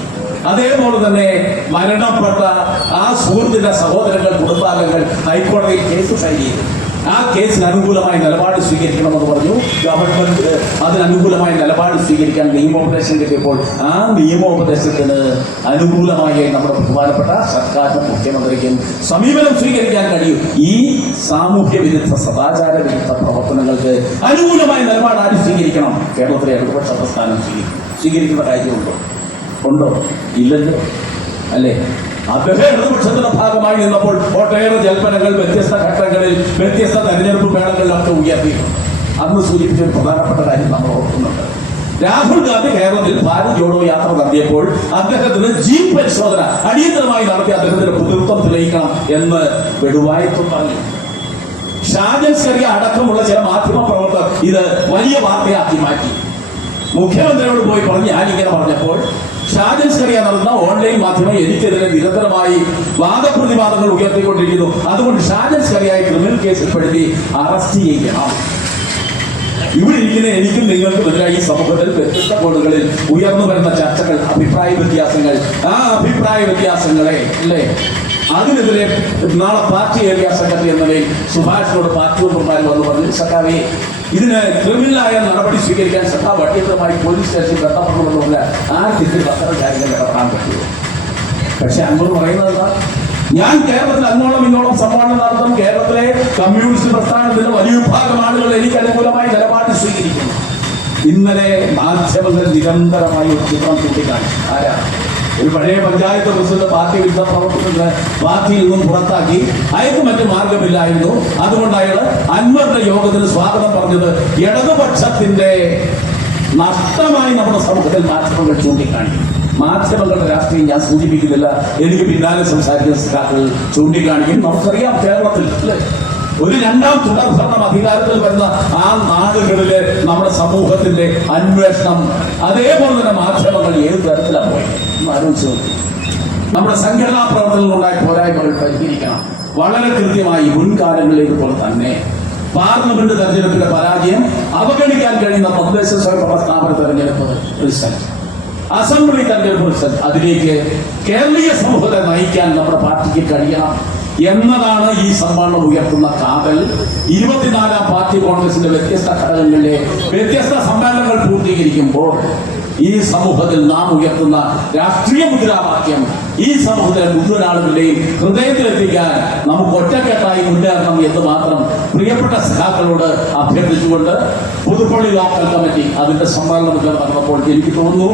അതേപോലെ തന്നെ മരണപ്പെട്ട ആ സുഹൃത്തിന്റെ സഹോദരങ്ങൾ കുടുംബാംഗങ്ങൾ ഹൈക്കോടതിയിൽ കേസ് ഫയൽ ചെയ്തു. ആ കേസിന് അനുകൂലമായ നിലപാട് സ്വീകരിക്കണമെന്ന് പറഞ്ഞു. ഗവൺമെന്റ് അതിനനുകൂലമായ നിലപാട് സ്വീകരിക്കാൻ നിയമോപദേശം കിട്ടിയപ്പോൾ ആ നിയമോപദേശത്തിന് അനുകൂലമായി നമ്മുടെ ബഹുമാനപ്പെട്ട സർക്കാരിനും മുഖ്യമന്ത്രിക്കും സമീപനം സ്വീകരിക്കാൻ കഴിയും. ഈ സാമൂഹ്യ വിരുദ്ധ സദാചാര വിരുദ്ധ പ്രവർത്തനങ്ങൾക്ക് അനുകൂലമായ നിലപാട് ആര് സ്വീകരിക്കണം? കേരളത്തിലെ ഇടതുപക്ഷ പ്രസ്ഥാനം സ്വീകരിക്കുന്ന കാര്യമുണ്ടോ? ഉണ്ടോ? ഇല്ലല്ലോ, അല്ലേ? അദ്ദേഹം ഇടതുപക്ഷത്തിന്റെ ഭാഗമായി നിന്നപ്പോൾ ഒട്ടേറെ ജൽപ്പനങ്ങൾ വ്യത്യസ്ത ഘട്ടങ്ങളിൽ വ്യത്യസ്ത തെരഞ്ഞെടുപ്പ് വേളകളിലൊക്കെ ഉയർത്തി. അന്ന് സൂചിപ്പിച്ച ഒരു പ്രധാനപ്പെട്ട കാര്യം നമ്മൾ ഓർക്കുന്നുണ്ട്. രാഹുൽ ഗാന്ധി കേരളത്തിൽ ഭാരത് ജോഡോ യാത്ര നടത്തിയപ്പോൾ അദ്ദേഹത്തിന് ജീപ്പ് പരിശോധന അടിയന്തരമായി നടത്തി അദ്ദേഹത്തിന്റെ പിതൃത്വം തെളിയിക്കണം എന്ന് വെടുവായത്വം പറഞ്ഞു. ഷാജൻ സ്കറിയ അടക്കമുള്ള ചില മാധ്യമ പ്രവർത്തകർ ഇത് വലിയ വാർത്തയാക്കി മാറ്റി. മുഖ്യമന്ത്രിയോട് പോയി പറഞ്ഞ് ഞാനിങ്ങനെ പറഞ്ഞപ്പോൾ ഷാജൻ സ്കറിയ നടത്തുന്ന ഓൺലൈൻ മാധ്യമം എനിക്കെതിരെ നിരന്തരമായി വാദപ്രതിവാദങ്ങൾ ഉയർത്തിക്കൊണ്ടിരിക്കുന്നു. അതുകൊണ്ട് ഷാജൻ സ്കറിയായി ക്രിമിനൽ കേസിൽപ്പെടുത്തി അറസ്റ്റ് ചെയ്യണം. ഇവിടെ ഇരിക്കുന്ന എനിക്കും നിങ്ങൾക്കും എതിരായി ഈ സമൂഹത്തിൽ വ്യത്യസ്ത കോണുകളിൽ ഉയർന്നു വരുന്ന ചർച്ചകൾ, അഭിപ്രായ വ്യത്യാസങ്ങൾ, ആ അഭിപ്രായ വ്യത്യാസങ്ങളെ അല്ലേ അതിനെതിരെ നാളെ പാർട്ടി ഏരിയ സെക്രട്ടറി എന്ന നിലയിൽ സുഭാഷിനോട് പാർട്ടി മെമ്പർമാർ വന്ന് പറഞ്ഞു, സഖാവേ ഇതിന് ക്രിമിനലായ നടപടി സ്വീകരിക്കാൻ സഖാവ് അടിയന്തരമായി പോലീസ് സ്റ്റേഷൻ ബന്ധപ്പെടണമെന്നില്ല. ആർക്കെതിരെ അത്തരം കാര്യങ്ങൾ ഇടപെടാൻ പറ്റുമോ? പക്ഷെ അങ്ങോട്ട് പറയുന്നത് ഞാൻ കേരളത്തിൽ അങ്ങോളം ഇങ്ങോളം സമ്മേളനം നടത്തും. കേരളത്തിലെ കമ്മ്യൂണിസ്റ്റ് പ്രസ്ഥാനത്തിന്റെ വലിയ വിഭാഗം ആളുകൾ എനിക്ക് അനുകൂലമായി നിലപാട് സ്വീകരിക്കുന്നു. ഇന്നലെ മാധ്യമങ്ങൾ നിരന്തരമായി ഒരു ചിത്രം ചൂണ്ടിക്കാണിച്ചു. ആരാ? ഒരു പഴയ പഞ്ചായത്ത് പ്രസിഡന്റ് പാർട്ടി വിരുദ്ധ പ്രവർത്തനത്തിന് പാർട്ടിയിൽ നിന്നും പുറത്താക്കി. അയക്ക് മറ്റു മാർഗമില്ലായിരുന്നു. അതുകൊണ്ട് അയാൾ അൻവറിന്റെ യോഗത്തിന് സ്വാഗതം പറഞ്ഞത് ഇടതുപക്ഷത്തിന്റെ നഷ്ടമായി നമ്മുടെ സമൂഹത്തിൽ മാധ്യമങ്ങൾ ചൂണ്ടിക്കാണിക്കും. മാധ്യമങ്ങളുടെ രാഷ്ട്രീയം ഞാൻ സൂചിപ്പിക്കുന്നില്ല, എനിക്ക് പിന്നാലെ സംസാരിക്കുന്ന സഖാക്കൾ ചൂണ്ടിക്കാണിക്കും. നമുക്കറിയാം കേരളത്തിൽ ഒരു രണ്ടാം തുടർഭരണം അധികാരത്തിൽ വരുന്ന ആ നാടുകളിലെ നമ്മുടെ സമൂഹത്തിന്റെ അന്വേഷണം, അതേപോലെ തന്നെ മാധ്യമങ്ങൾ ഏത് തരത്തിലാണ് പോയി ആലോചിച്ച് നോക്കി. നമ്മുടെ സംഘടനാ പ്രവർത്തനങ്ങളുണ്ടായ പോരായ്മകൾ പരിഹരിക്കണം. വളരെ കൃത്യമായി മുൻകാലങ്ങളിലേക്ക് പോലെ തന്നെ പാർലമെന്റ് തെരഞ്ഞെടുപ്പിന്റെ പരാജയം അവഗണിക്കാൻ കഴിയുന്ന തദ്ദേശ സ്വയംഭരണ സ്ഥാപന തെരഞ്ഞെടുപ്പ് റിസൾട്ട്, അസംബ്ലി തെരഞ്ഞെടുപ്പ് റിസൾട്ട്, അതിലേക്ക് കേരളീയ സമൂഹത്തെ നയിക്കാൻ നമ്മുടെ പാർട്ടിക്ക് കഴിയണം എന്നതാണ് ഈ സമ്മേളനം ഉയർത്തുന്ന കാതൽ. 24-ാം പാർട്ടി കോൺഗ്രസിന്റെ വ്യത്യസ്ത ഘടകങ്ങളിലെ വ്യത്യസ്ത സമ്മേളനങ്ങൾ പൂർത്തീകരിക്കുമ്പോൾ ഈ സമൂഹത്തിൽ നാം ഉയർത്തുന്ന രാഷ്ട്രീയ മുദ്രാവാക്യം ഈ സമൂഹത്തിലെ മുഴുവൻ ആളുകളുടെയും ഹൃദയത്തിലെത്തിക്കാൻ നമുക്ക് ഒറ്റക്കെട്ടായി മുന്നേറണം എന്ന് മാത്രം പ്രിയപ്പെട്ട സഖാക്കളോട് അഭ്യർത്ഥിച്ചുകൊണ്ട് പുതുപ്പള്ളി ലോക്കൽ കമ്മിറ്റി അതിന്റെ സമ്മേളനം നടന്നപ്പോൾ എനിക്ക് തോന്നുന്നു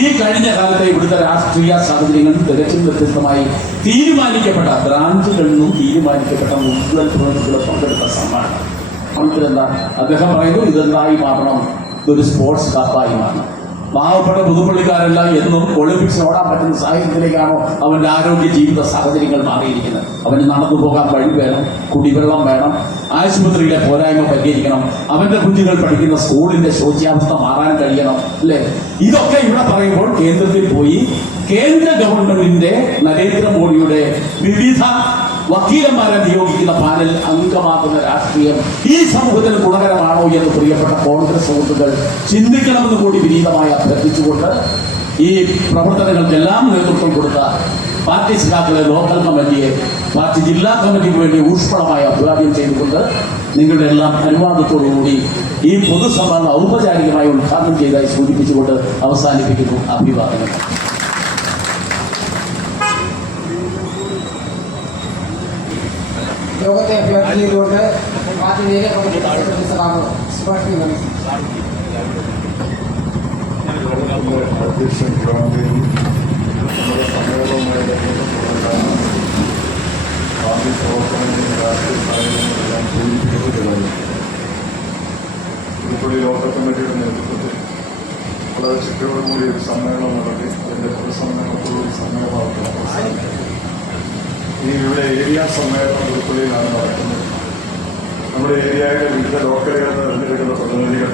ഈ കഴിഞ്ഞ കാലത്തെ ഇവിടുത്തെ രാഷ്ട്രീയ സാഹചര്യങ്ങൾ തികച്ചും വ്യത്യസ്തമായി തീരുമാനിക്കപ്പെട്ട ബ്രാഞ്ചുകളിൽ നിന്നും തീരുമാനിക്കപ്പെട്ട മുഴുവൻ പ്രതിനിധികൾ പങ്കെടുത്ത സമ്മേളനം. എന്താ അദ്ദേഹം പറയുന്നു, ഇതെന്തായി മാറണം, ഇതൊരു സ്പോർട്സ് കപ്പായി മാറണം. പാവപ്പെട്ട പുതുപ്പള്ളിക്കാരെല്ലാം എന്നും ഒളിമ്പിക്സ് ഓടാൻ പറ്റുന്ന സാഹചര്യത്തിലേക്കാണോ അവന്റെ ആരോഗ്യ ജീവിത സാഹചര്യങ്ങൾ മാറിയിരിക്കുന്നത്? അവന് നടന്നു പോകാൻ വഴി വേണം, കുടിവെള്ളം വേണം, ആശുപത്രിയിലെ പോരായ്മ പരിഹരിക്കണം, അവന്റെ കുഞ്ഞുങ്ങൾ പഠിക്കുന്ന സ്കൂളിന്റെ ശോച്യാവസ്ഥ മാറാൻ കഴിയണം, അല്ലേ? ഇതൊക്കെ ഇവിടെ പറയുമ്പോൾ കേന്ദ്രത്തിൽ പോയി കേന്ദ്ര ഗവൺമെന്റിന്റെ നരേന്ദ്രമോദിയുടെ വിവിധ വക്കീലന്മാരെ നിയോഗിക്കുന്ന പാനൽ അംഗമാകുന്ന രാഷ്ട്രീയം ഈ സമൂഹത്തിന് ഗുണകരമാണോ എന്ന് പ്രിയപ്പെട്ട കോൺഗ്രസ് സുഹൃത്തുക്കൾ ചിന്തിക്കണമെന്ന് കൂടി വിനീതമായി അഭ്യർത്ഥിച്ചുകൊണ്ട് ഈ പ്രവർത്തനങ്ങൾക്കെല്ലാം നേതൃത്വം കൊടുത്ത പാർട്ടി സഖാക്കളെ, ലോക്കൽ കമ്മിറ്റിയെ, പാർട്ടി ജില്ലാ കമ്മിറ്റിക്ക് വേണ്ടി ഊഷ്മളമായി അഭിവാദ്യം ചെയ്തുകൊണ്ട് നിങ്ങളുടെ എല്ലാം അനുവാദത്തോടുകൂടി ഈ പൊതുസമ്മേളനം ഔപചാരികമായി ഉദ്ഘാടനം ചെയ്തതായി സൂചിപ്പിച്ചുകൊണ്ട് അവസാനിപ്പിക്കുന്നു. അഭിവാദനങ്ങൾ. യോഗത്തെ അഭ്യർത്ഥന ചെയ്തുകൊണ്ട് പാർട്ടി നേരെ കമ്മിറ്റി സഖാവ് സുഭാഷ് അധ്യക്ഷൻ ഗാന്ധിയും നമ്മുടെ സമ്മേളനവുമായി ബന്ധപ്പെട്ടുള്ള പാർട്ടി പ്രവർത്തനങ്ങളും രാഷ്ട്രീയ സാഹചര്യങ്ങളെല്ലാം സൂചിപ്പിക്കുന്നത് തുടങ്ങി. പുതുപ്പള്ളി ലോക്കൽ കമ്മിറ്റിയുടെ നേതൃത്വത്തിൽ വളരെ ചിട്ടയോടുകൂടി ഒരു സമ്മേളനം നടത്തി അതിൻ്റെ പൊതുസമ്മേളനത്തോടുകൂടി സമ്മേളനം ഇനി ഇവിടെ ഏരിയ സമ്മേളനം പുതുപ്പള്ളിയിലാണ് നടക്കുന്നത്. നമ്മുടെ ഏരിയയിലെ വിവിധ ലോക്കലുകളിൽ നിന്ന് തെരഞ്ഞെടുക്കുന്ന പ്രതിനിധികൾ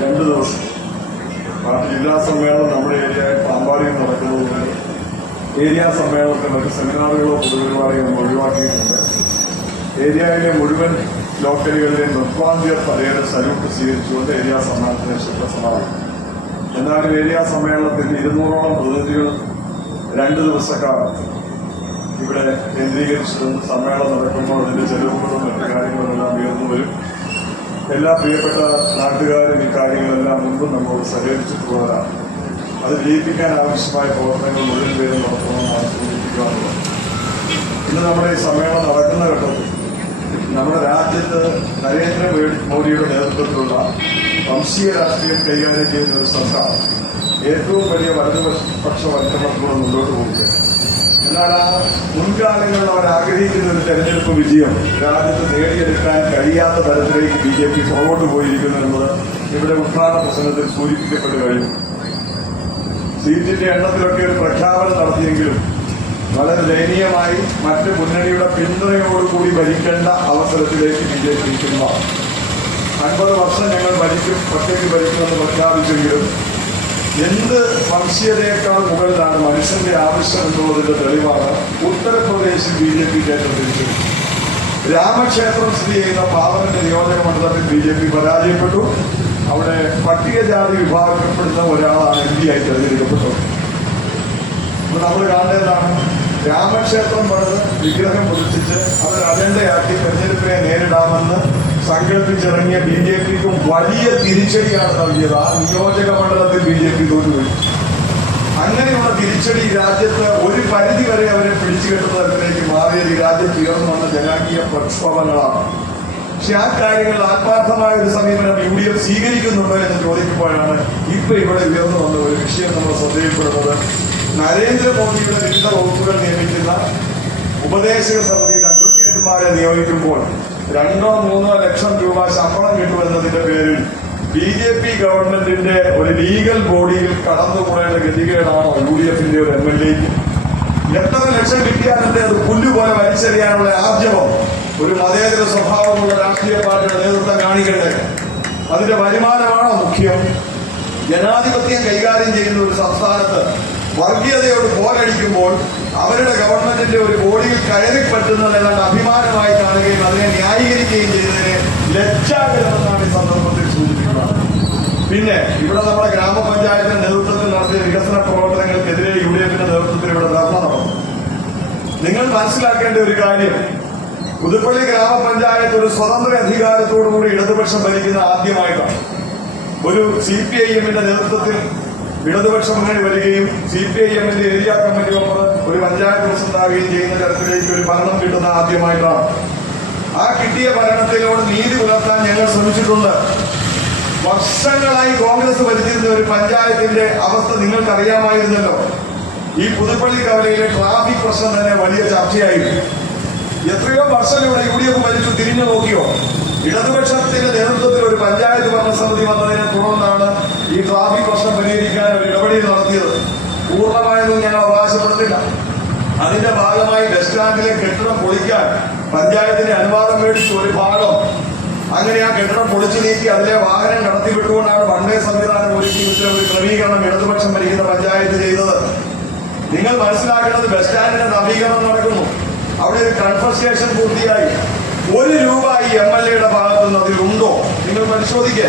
2 ദിവസം പാർട്ടി ജില്ലാ സമ്മേളനം നമ്മുടെ ഏരിയയിൽ പാമ്പാടിയിൽ നടക്കുന്നതുകൊണ്ട് ഏരിയ സമ്മേളനത്തിൽ മറ്റ് സെമിനാറുകളോ പൊതുപരിപാടികളോ ഒഴിവാക്കിയിട്ടുണ്ട്. ഏരിയയിലെ മുഴുവൻ ലോക്കലുകളിലെ നിർദ്വാന്തിയ പരേഡ് സല്യൂട്ട് സ്വീകരിച്ചുകൊണ്ട് ഏരിയ സമ്മേളനത്തിന് ശുഭസമാപിക്കും. എന്നാലും ഏരിയ സമ്മേളനത്തിൽ 200ഓളം പ്രതിനിധികൾ 2 ദിവസക്കാലം ഇവിടെ കേന്ദ്രീകരിച്ചിരുന്ന സമ്മേളനം നടക്കുമ്പോൾ അതിന്റെ ചെലവുകളും മറ്റു കാര്യങ്ങളെല്ലാം ഉയർന്നു വരും. എല്ലാ പ്രിയപ്പെട്ട നാട്ടുകാരും ഈ കാര്യങ്ങളെല്ലാം മുമ്പ് നമ്മോട് സഹകരിച്ചിട്ടുള്ളവരാണ്. അത് ജയിപ്പിക്കാൻ ആവശ്യമായ പ്രവർത്തനങ്ങൾ മുഴുവൻ പേരും നടത്തണമെന്നാണ് സൂചിപ്പിക്കാറുള്ളത്. ഇന്ന് നമ്മുടെ ഈ സമ്മേളനം നടക്കുന്ന ഘട്ടത്തിൽ നമ്മുടെ രാജ്യത്ത് നരേന്ദ്രമോദിയുടെ നേതൃത്വത്തിലുള്ള വംശീയ രാഷ്ട്രീയം കൈകാര്യം ചെയ്യുന്ന ഒരു സർക്കാർ ഏറ്റവും വലിയ വലതുപക്ഷവൽക്കരണത്തോടെ മുന്നോട്ട് പോവുകയാണ്. എന്നാൽ ആ മുൻകാലങ്ങളിൽ അവർ ആഗ്രഹിക്കുന്ന ഒരു തെരഞ്ഞെടുപ്പ് വിജയം രാജ്യത്ത് നേടിയെടുക്കാൻ കഴിയാത്ത തരത്തിലേക്ക് BJP പുറകോട്ട് പോയിരിക്കുന്നു എന്നത് ഇവിടെ ഉദ്ഘാടന പ്രസംഗത്തിൽ സൂചിപ്പിക്കപ്പെട്ടു കഴിഞ്ഞു. സീറ്റിന്റെ എണ്ണത്തിലൊക്കെ ഒരു പ്രഖ്യാപനം നടത്തിയെങ്കിലും വളരെ ദയനീയമായി മറ്റ് മുന്നണിയുടെ പിന്തുണയോടുകൂടി ഭരിക്കേണ്ട അവസരത്തിലേക്ക് BJP പിന്മാറും. 50 വർഷം ഞങ്ങൾ ഭരിക്കും, ഒറ്റയ്ക്ക് ഭരിക്കുമെന്ന് പ്രഖ്യാപിച്ചെങ്കിലും എന്ത് വംശീയതയേക്കാൾ മുകളിലാണ് മനുഷ്യന്റെ ആവശ്യം എന്നുള്ളതിന്റെ തെളിവാണ് ഉത്തർപ്രദേശിൽ BJP കേന്ദ്രീകരിച്ചത്. രാമക്ഷേത്രം സ്ഥിതി ചെയ്യുന്ന പാർലമെന്റ് നിയോജക മണ്ഡലത്തിൽ BJP പരാജയപ്പെട്ടു. അവിടെ പട്ടികജാതി വിഭാഗത്തിൽപ്പെടുന്ന ഒരാളാണ് MP ആയി തെരഞ്ഞെടുക്കപ്പെട്ടത്. അപ്പൊ നമ്മൾ കാണേണ്ടതാണ്, രാമക്ഷേത്രം പണിത് വിഗ്രഹം പ്രതിഷ്ഠിച്ച് അതൊരു അജണ്ടയാക്കി തെരഞ്ഞെടുപ്പിനെ നേരിടാമെന്ന് സങ്കല്പിച്ചിറങ്ങിയ BJPക്കും വലിയ തിരിച്ചടിയാണ് നൽകിയത്. ആ നിയോജക മണ്ഡലത്തിൽ BJP തോറ്റുപോയി. അങ്ങനെയുള്ള തിരിച്ചടി രാജ്യത്ത് ഒരു പരിധി വരെ അവരെ പിടിച്ചു കെട്ടുന്ന തരത്തിലേക്ക് മാറിയത് ഈ രാജ്യത്ത് ഉയർന്നു വന്ന ജനാകീയ പ്രക്ഷോഭങ്ങളാണ്. പക്ഷെ ആ കാര്യങ്ങളിൽ ആത്മാർത്ഥമായ ഒരു സമീപനം UDF സ്വീകരിക്കുന്നുണ്ടോ എന്ന് ചോദിക്കുമ്പോഴാണ് ഇപ്പൊ ഇവിടെ ഉയർന്നു വന്ന ഒരു വിഷയം നമ്മൾ ശ്രദ്ധയിൽപ്പെടുന്നത്. നരേന്ദ്രമോദിയുടെ വിവിധ വകുപ്പുകൾ നിയമിക്കുന്ന ഉപദേശക സമിതിയിൽ അഡ്വക്കേറ്റുമാരെ നിയോഗിക്കുമ്പോൾ 2-3 ലക്ഷം രൂപ ശമ്പളം കിട്ടുമെന്നതിന്റെ പേരിൽ BJP ഗവൺമെന്റിന്റെ ഒരു ലീഗൽ ബോഡിയിൽ കടന്നുകൂടേണ്ട ഗതികേടാണോ UDFന്റെ ഒരു MLAക്ക്? എത്ര ലക്ഷം കിട്ടിയാലെന്റെ അത് പുല്ലുപോലെ വലിച്ചെറിയാനുള്ള ആർജവം ഒരു മതേതര സ്വഭാവമുള്ള രാഷ്ട്രീയ പാർട്ടിയുടെ നേതൃത്വം കാണിക്കട്ടെ. അതിന്റെ വരുമാനമാണോ മുഖ്യം? ജനാധിപത്യം കൈകാര്യം ചെയ്യുന്ന ഒരു സംസ്ഥാനത്ത് വർഗീയതയോട് പോരടിക്കുമ്പോൾ അവരുടെ ഗവൺമെന്റിന്റെ ഒരു ബോഡിയിൽ കയറിപ്പറ്റുന്നത് ഏതാണ്ട് അഭിമാനമായി കാണുകയും അതിനെ ന്യായീകരിക്കുകയും ചെയ്തതിനെ ലജ്ജാകരമെന്നാണ് ഈ സന്ദർഭത്തിൽ സൂചിപ്പിക്കുന്നത്. പിന്നെ ഇവിടെ നമ്മുടെ ഗ്രാമപഞ്ചായത്തിന്റെ നേതൃത്വത്തിൽ നടത്തിയ വികസന പ്രവർത്തനങ്ങൾക്കെതിരെ UDFന്റെ നേതൃത്വത്തിൽ ഇവിടെ ധർണ നടന്നു. നിങ്ങൾ മനസ്സിലാക്കേണ്ട ഒരു കാര്യം, പുതുപ്പള്ളി ഗ്രാമപഞ്ചായത്ത് ഒരു സ്വതന്ത്ര അധികാരത്തോടുകൂടി ഇടതുപക്ഷം ഭരിക്കുന്ന ആദ്യമായിട്ടാണ്. ഒരു CPIMന്റെ നേതൃത്വത്തിൽ ഇടതുപക്ഷ മുന്നണി വരികയും CPIMന്റെ ഏരിയ കമ്മിറ്റി മെമ്പർ ഒരു പഞ്ചായത്ത് പ്രസിഡന്റാകുകയും ചെയ്യുന്ന തരത്തിലേക്ക് ഒരു ഭരണം കിട്ടുന്ന ആദ്യമായിട്ടാണ്. ആ കിട്ടിയ ഭരണത്തിനോട് നീതി പുലർത്താൻ ഞങ്ങൾ ശ്രമിച്ചിട്ടുണ്ട്. വർഷങ്ങളായി കോൺഗ്രസ് ഭരിച്ചിരുന്ന ഒരു പഞ്ചായത്തിന്റെ അവസ്ഥ നിങ്ങൾക്കറിയാമായിരുന്നല്ലോ. ഈ പുതുപ്പള്ളി കവലയിലെ ട്രാഫിക് പ്രശ്നം തന്നെ വലിയ ചർച്ചയായിരുന്നു. എത്രയോ വർഷം ഇവിടെ UDF ഭരിച്ചു, തിരിഞ്ഞു നോക്കിയോ? ഇടതുപക്ഷത്തിന്റെ നേതൃത്വത്തിൽ ഒരു പഞ്ചായത്ത് ഭരണസമിതി വന്നതിനെ തുടർന്നാണ് ഈ ട്രാഫിക് പ്രശ്നം പരിഹരിക്കാൻ ഒരു ഇടപെടൽ നടത്തിയത്. പൂർണ്ണമായൊന്നും ഞങ്ങൾ അവകാശപ്പെടുന്നില്ല. അതിന്റെ ഭാഗമായി ബസ് സ്റ്റാൻഡിലെ കെട്ടിടം പൊളിക്കാൻ പഞ്ചായത്തിന്റെ അനുവാദം മേടിച്ചു ഒരു ഭാഗം. അങ്ങനെ ആ കെട്ടിടം പൊളിച്ചു നീക്കി അതിലെ വാഹനം കടത്തിവിട്ടുകൊണ്ടാണ് വൺവേ സംവിധാനം ഒരുക്കി ഒരു ക്രമീകരണം ഇടതുപക്ഷം ഭരിക്കുന്ന പഞ്ചായത്ത് ചെയ്തത്. നിങ്ങൾ മനസ്സിലാക്കേണ്ടത്, ബസ് സ്റ്റാൻഡിന്റെ നവീകരണം നടക്കുന്നു. അവിടെ ഒരു കൺഫർസ്റ്റേഷൻ പൂർത്തിയായി. 1 രൂപ ഈ MLAയുടെ ഭാഗത്തു നിന്ന് അതിലുണ്ടോ? നിങ്ങൾ പരിശോധിക്കുക.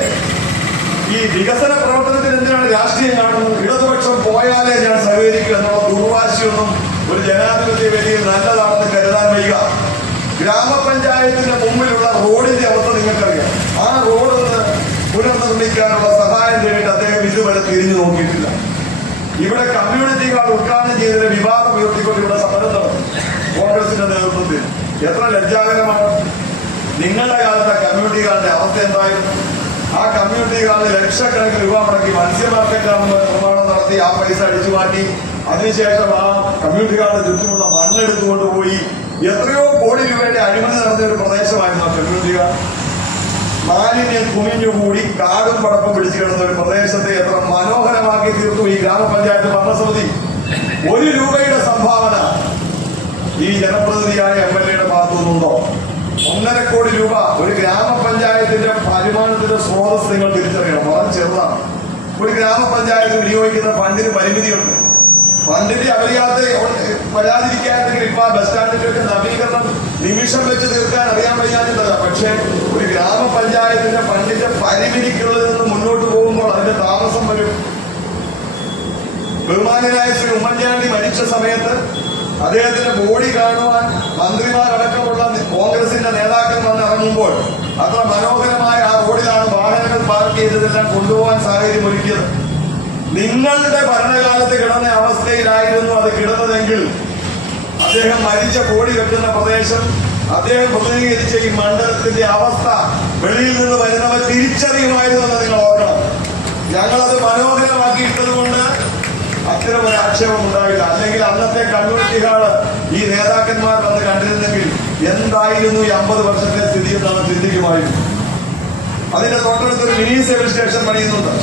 ഈ വികസന പ്രവർത്തനത്തിന് എന്തിനാണ് രാഷ്ട്രീയം കാണുന്നത്? ഇടതുപക്ഷം പോയാലേ ഞാൻ സഹകരിക്കുക എന്നുള്ള ദുർവാശിയൊന്നും ഒരു ജനാധിപത്യ വേദിയിൽ നല്ലതാണെന്ന് കരുതാൻ വയ്യ. ഗ്രാമപഞ്ചായത്തിന്റെ മുമ്പിലുള്ള റോഡിന്റെ അവസ്ഥ നിങ്ങൾക്കറിയാം. ആ റോഡൊന്ന് പുനർനിർമ്മിക്കാനുള്ള സഹായം തേടിയിട്ട് അദ്ദേഹം ഇതുവരെ തിരിഞ്ഞു നോക്കിയിട്ടില്ല. ഇവിടെ കമ്മ്യൂണിറ്റി കാർഡ് ഉദ്ഘാടനം ചെയ്തതിന് വിവാദം ഉയർത്തിക്കൊണ്ട് ഇവിടെ സമരം നടന്നു കോൺഗ്രസിന്റെ നേതൃത്വത്തിൽ. എത്ര ലജ്ജാകരമാണ്! നിങ്ങളുടെ കാലത്ത് കമ്മ്യൂണിറ്റി കാർഡിന്റെ അവസ്ഥ എന്തായിരുന്നു? ആ കമ്മ്യൂണിറ്റി കാർഡിൽ ലക്ഷക്കണക്കിന് രൂപ മുടക്കി മത്സ്യ മാർക്കറ്റ് നിർമ്മാണം നടത്തി ആ പൈസ അടിച്ചു മാറ്റി അതിനുശേഷം ആ കമ്മ്യൂണിറ്റി കാർഡിന് ചുറ്റുമുള്ള മണ്ണെടുത്തുകൊണ്ട് പോയി എത്രയോ കോടി രൂപയുടെ അഴിമതി നടത്തിയ ഒരു പ്രദേശമായിരുന്നു ആ കമ്മ്യൂണിറ്റി കാർഡ്. മാലിന്യം കുമിഞ്ഞുകൂടി കാടും പടപ്പും പിടിച്ചു കിടന്ന ഒരു പ്രദേശത്തെ എത്ര മനോഹരമാക്കി തീർത്തു ഈ ഗ്രാമപഞ്ചായത്ത് ഭരണസമിതി. 1 രൂപയുടെ സംഭാവന ഈ ജനപ്രതിനിധിയായ MLAയുടെ ഭാഗത്തു നിന്നുണ്ടോ? 1.5 കോടി രൂപ ഒരു ഗ്രാമപഞ്ചായത്തിന്റെ വരുമാനത്തിന്റെ സ്രോതസ് നിങ്ങൾ തിരിച്ചറിയണം. വളരെ ചെറുതാണ്. ഒരു ഗ്രാമപഞ്ചായത്ത് വിനിയോഗിക്കുന്ന ഫണ്ടിന് പരിമിതിയുണ്ട്. ഫണ്ടിന്റെ വരാതിരിക്കാനെങ്കിൽ ഇപ്പൊ ബസ് സ്റ്റാൻഡിന്റെ നവീകരണം നിമിഷം വെച്ച് തീർക്കാൻ അറിയാൻ വയ്യാഞ്ഞിട്ടല്ല. പക്ഷെ ഒരു ഗ്രാമപഞ്ചായത്തിന്റെ ഫണ്ടിന്റെ പരിമിതിക്കുള്ളിൽ നിന്ന് മുന്നോട്ട് പോകുമ്പോൾ അതിന്റെ താമസം വരും. ബഹുമാന്യനായ ശ്രീ ഉമ്മൻചാണ്ടി മരിച്ച സമയത്ത് അദ്ദേഹത്തിന്റെ ബോഡി കാണുവാൻ മന്ത്രിമാരടക്കമുള്ള കോൺഗ്രസിന്റെ നേതാക്കൾ വന്ന് ഇറങ്ങുമ്പോൾ അത്ര മനോഹരമായ ആ റോഡിലാണ് വാഹനങ്ങൾ പാർക്ക് ചെയ്തതെല്ലാം കൊണ്ടുപോകാൻ സാഹചര്യം ഒരുക്കിയത്. നിങ്ങളുടെ ഭരണകാലത്ത് കിടന്ന അവസ്ഥയിലായിരുന്നു അത് കിടന്നതെങ്കിൽ അദ്ദേഹം മരിച്ച ബോഡി വെക്കുന്ന പ്രദേശം, അദ്ദേഹം പ്രതിനിധീകരിച്ച ഈ മണ്ഡലത്തിന്റെ അവസ്ഥ വെളിയിൽ നിന്ന് വരുന്നവർ തിരിച്ചറിയുമായിരുന്നു എന്ന് നിങ്ങൾ ഓർക്കണം. ഞങ്ങളത് മനോഹരമാക്കിയിട്ടത് കൊണ്ട് അത്തരം ഒരു ആക്ഷേപം ഉണ്ടായില്ല. അല്ലെങ്കിൽ അന്നത്തെ കമ്മ്യൂണിറ്റി ഹാള് ഈ നേതാക്കന്മാർ വന്ന് കണ്ടിരുന്നെങ്കിൽ എന്തായിരുന്നു ഈ 50 വർഷത്തെ സ്ഥിതി എന്നാണ് ചിന്തിക്കുമായിരുന്നു. അതിന്റെ തൊട്ടടുത്തൊരു മിനി സിവിൽ സ്റ്റേഷൻ പണിയുന്നുണ്ട്.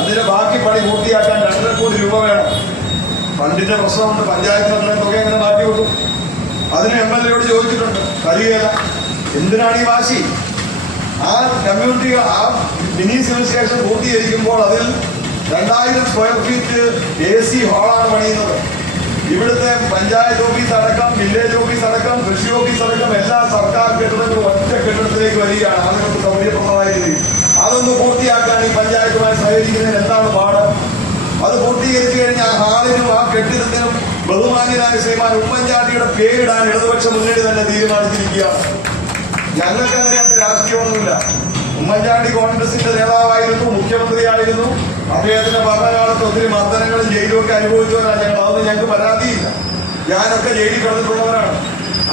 അതിന്റെ ബാക്കി പണി പൂർത്തിയാക്കാൻ 2.5 കോടി രൂപ വേണം. ഫണ്ടിന്റെ പ്രശ്നമുണ്ട്. പഞ്ചായത്ത് അത്രയും തുക എങ്ങനെ മാറ്റി വെക്കും? അതിന് MLA യോട് ചോദിച്ചിട്ടുണ്ട്, കഴിയുകയില്ല. എന്തിനാണ് ഈ വാശി? ആ കമ്മ്യൂണിറ്റി ആ മിനി സിവിൽ സ്റ്റേഷൻ പൂർത്തീകരിക്കുമ്പോൾ അതിൽ 2000 സ്ക്വയർ ഫീറ്റ് AC ഹാളാണ് പണിയുന്നത്. ഇവിടുത്തെ പഞ്ചായത്ത് ഓഫീസ് അടക്കം, വില്ലേജ് ഓഫീസ് അടക്കം, കൃഷി ഓഫീസ് അടക്കം എല്ലാ സർക്കാർ കെട്ടിടങ്ങളും ഒറ്റ കെട്ടിടത്തിലേക്ക് വരികയാണ് ആളുകൾക്ക് സൗകര്യപ്രദമായ രീതിയിൽ. അതൊന്ന് പൂർത്തിയാക്കാൻ ഈ പഞ്ചായത്തുമായി സഹകരിക്കുന്നതിന് എന്താണ് പാട്? അത് പൂർത്തീകരിച്ചു കഴിഞ്ഞാൽ ആ ഹാളിനും ആ കെട്ടിടത്തിനും ബഹുമാന്യനായ ശ്രീമാൻ ഉമ്മൻചാണ്ടിയുടെ പേരിടാൻ ഇടതുപക്ഷ മുന്നണി തന്നെ തീരുമാനിച്ചിരിക്കുകയാണ്. ഞങ്ങൾക്ക് അങ്ങനെ അത് രാഷ്ട്രീയമൊന്നുമില്ല. ഉമ്മൻചാണ്ടി കോൺഗ്രസിന്റെ നേതാവായിരുന്നു, മുഖ്യമന്ത്രിയായിരുന്നു. അദ്ദേഹത്തിന്റെ ഭരണകാലത്ത് ഒത്തിരി മർദ്ദനങ്ങളും ജയിലുമൊക്കെ അനുഭവിച്ചവരാണ് ഞങ്ങൾ. അതൊന്നും ഞങ്ങൾക്ക് പരാതിയില്ല. ഞാനൊക്കെ ജയിലിൽ കിടന്നിട്ടുള്ളവരാണ്.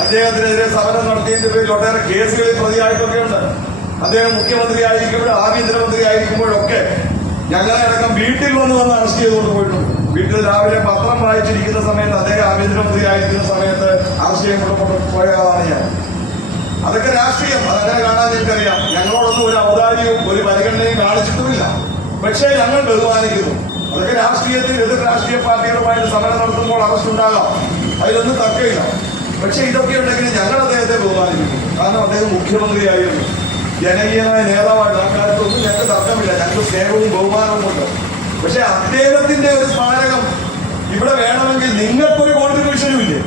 അദ്ദേഹത്തിനെതിരെ സമരം നടത്തിയതിന്റെ പേരിൽ ഒട്ടേറെ കേസുകളിൽ പ്രതിയായിട്ടൊക്കെ ഉണ്ട്. അദ്ദേഹം മുഖ്യമന്ത്രിയായിരിക്കുമ്പോഴും ആഭ്യന്തരമന്ത്രിയായിരിക്കുമ്പോഴൊക്കെ ഞങ്ങളെ അടക്കം വീട്ടിൽ വന്ന് അറസ്റ്റ് ചെയ്തുകൊണ്ട് പോയിട്ടുണ്ട്. വീട്ടിൽ രാവിലെ പത്രം വായിച്ചിരിക്കുന്ന സമയത്ത്, അദ്ദേഹം ആഭ്യന്തരമന്ത്രി ആയിരിക്കുന്ന സമയത്ത് അറസ്റ്റ് ചെയ്യപ്പെട്ടു പോയതാണ് ഞാൻ. അതൊക്കെ രാഷ്ട്രീയം, അതങ്ങനെ കാണാൻ എനിക്കറിയാം. ഞങ്ങളോടൊന്നും ഒരു ഔദാര്യവും ഒരു പരിഗണനയും കാണിച്ചിട്ടുമില്ല. പക്ഷേ ഞങ്ങൾ ബഹുമാനിക്കുന്നു. അതൊക്കെ രാഷ്ട്രീയത്തിൽ എതിർ രാഷ്ട്രീയ പാർട്ടികളുമായിട്ട് സമരം നടത്തുമ്പോൾ അറസ്റ്റ് ഉണ്ടാകാം, അതിലൊന്നും തർക്കമില്ല. പക്ഷെ ഇതൊക്കെ ഉണ്ടെങ്കിൽ ഞങ്ങൾ അദ്ദേഹത്തെ ബഹുമാനിക്കുന്നു. കാരണം അദ്ദേഹം മുഖ്യമന്ത്രിയായിരുന്നു, ജനകീയമായ നേതാവായിട്ട്. ആ കാലത്തൊന്നും ഞങ്ങൾക്ക് തർക്കമില്ല. ഞങ്ങൾക്ക് സ്നേഹവും ബഹുമാനവും ഉണ്ട്. പക്ഷെ അദ്ദേഹത്തിന്റെ ഒരു സ്മാരകം ഇവിടെ വേണമെങ്കിൽ നിങ്ങൾക്കൊരു കോൺട്രിബ്യൂഷനും ഇല്ലേ?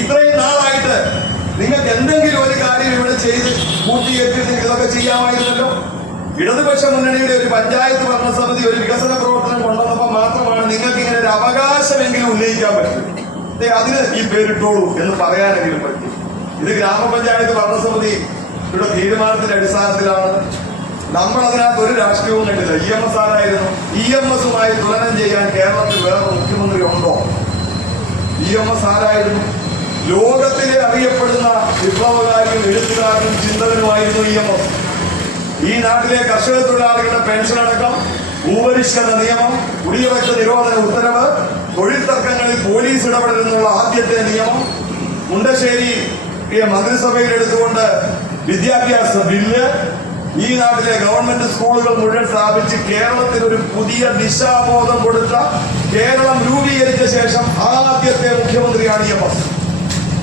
ഇത്രയും നാളായിട്ട് നിങ്ങൾക്ക് എന്തെങ്കിലും ഒരു കാര്യം ഇവിടെ ചെയ്ത് പൂർത്തീകരിച്ചിരുന്നെങ്കിൽ ഇതൊക്കെ ചെയ്യാമായിരുന്നല്ലോ. ഇടതുപക്ഷ മുന്നണിയുടെ ഒരു പഞ്ചായത്ത് ഭരണസമിതി ഒരു വികസന പ്രവർത്തനം കൊണ്ടുവന്നപ്പോൾ മാത്രമാണ് നിങ്ങൾക്ക് ഇങ്ങനെ ഒരു അവകാശമെങ്കിലും ഉന്നയിക്കാൻ പറ്റും. അതിന് ഈ പേരിട്ടോളൂ എന്ന് പറയാനെങ്കിലും പറ്റും. ഇത് ഗ്രാമപഞ്ചായത്ത് ഭരണസമിതിയുടെ തീരുമാനത്തിന്റെ അടിസ്ഥാനത്തിലാണ്. നമ്മൾ അതിനകത്ത് ഒരു രാഷ്ട്രീയവും കണ്ടില്ല. EMS ആരായിരുന്നു? EMSുമായി തുലനം ചെയ്യാൻ കേരളത്തിൽ വേറെ മുഖ്യമന്ത്രി ഉണ്ടോ? EMS ആരായിരുന്നു? ലോകത്തിലെ അറിയപ്പെടുന്ന വിപ്ലവകാരിയും എഴുത്തുകാരനും ചിന്തകനുമായിരുന്നു EMS. ഈ നാട്ടിലെ കർഷക തൊഴിലാളികളുടെ പെൻഷൻ അടക്കം, ഭൂപരിഷ്കരണ നിയമം, കുടിയിറക്ക നിരോധന ഉത്തരവ്, തൊഴിൽ തർക്കങ്ങളിൽ പോലീസ് ഇടപെടലെന്നുള്ള ആദ്യത്തെ നിയമം, മുണ്ടശ്ശേരി മന്ത്രിസഭയിൽ എടുത്തുകൊണ്ട് വിദ്യാഭ്യാസ ബില്ല്, ഈ നാട്ടിലെ ഗവൺമെന്റ് സ്കൂളുകൾ മുഴുവൻ സ്ഥാപിച്ച് കേരളത്തിന് ഒരു പുതിയ ദിശാബോധം കൊടുത്ത, കേരളം രൂപീകരിച്ച ശേഷം ആദ്യത്തെ മുഖ്യമന്ത്രിയാണ് EMS.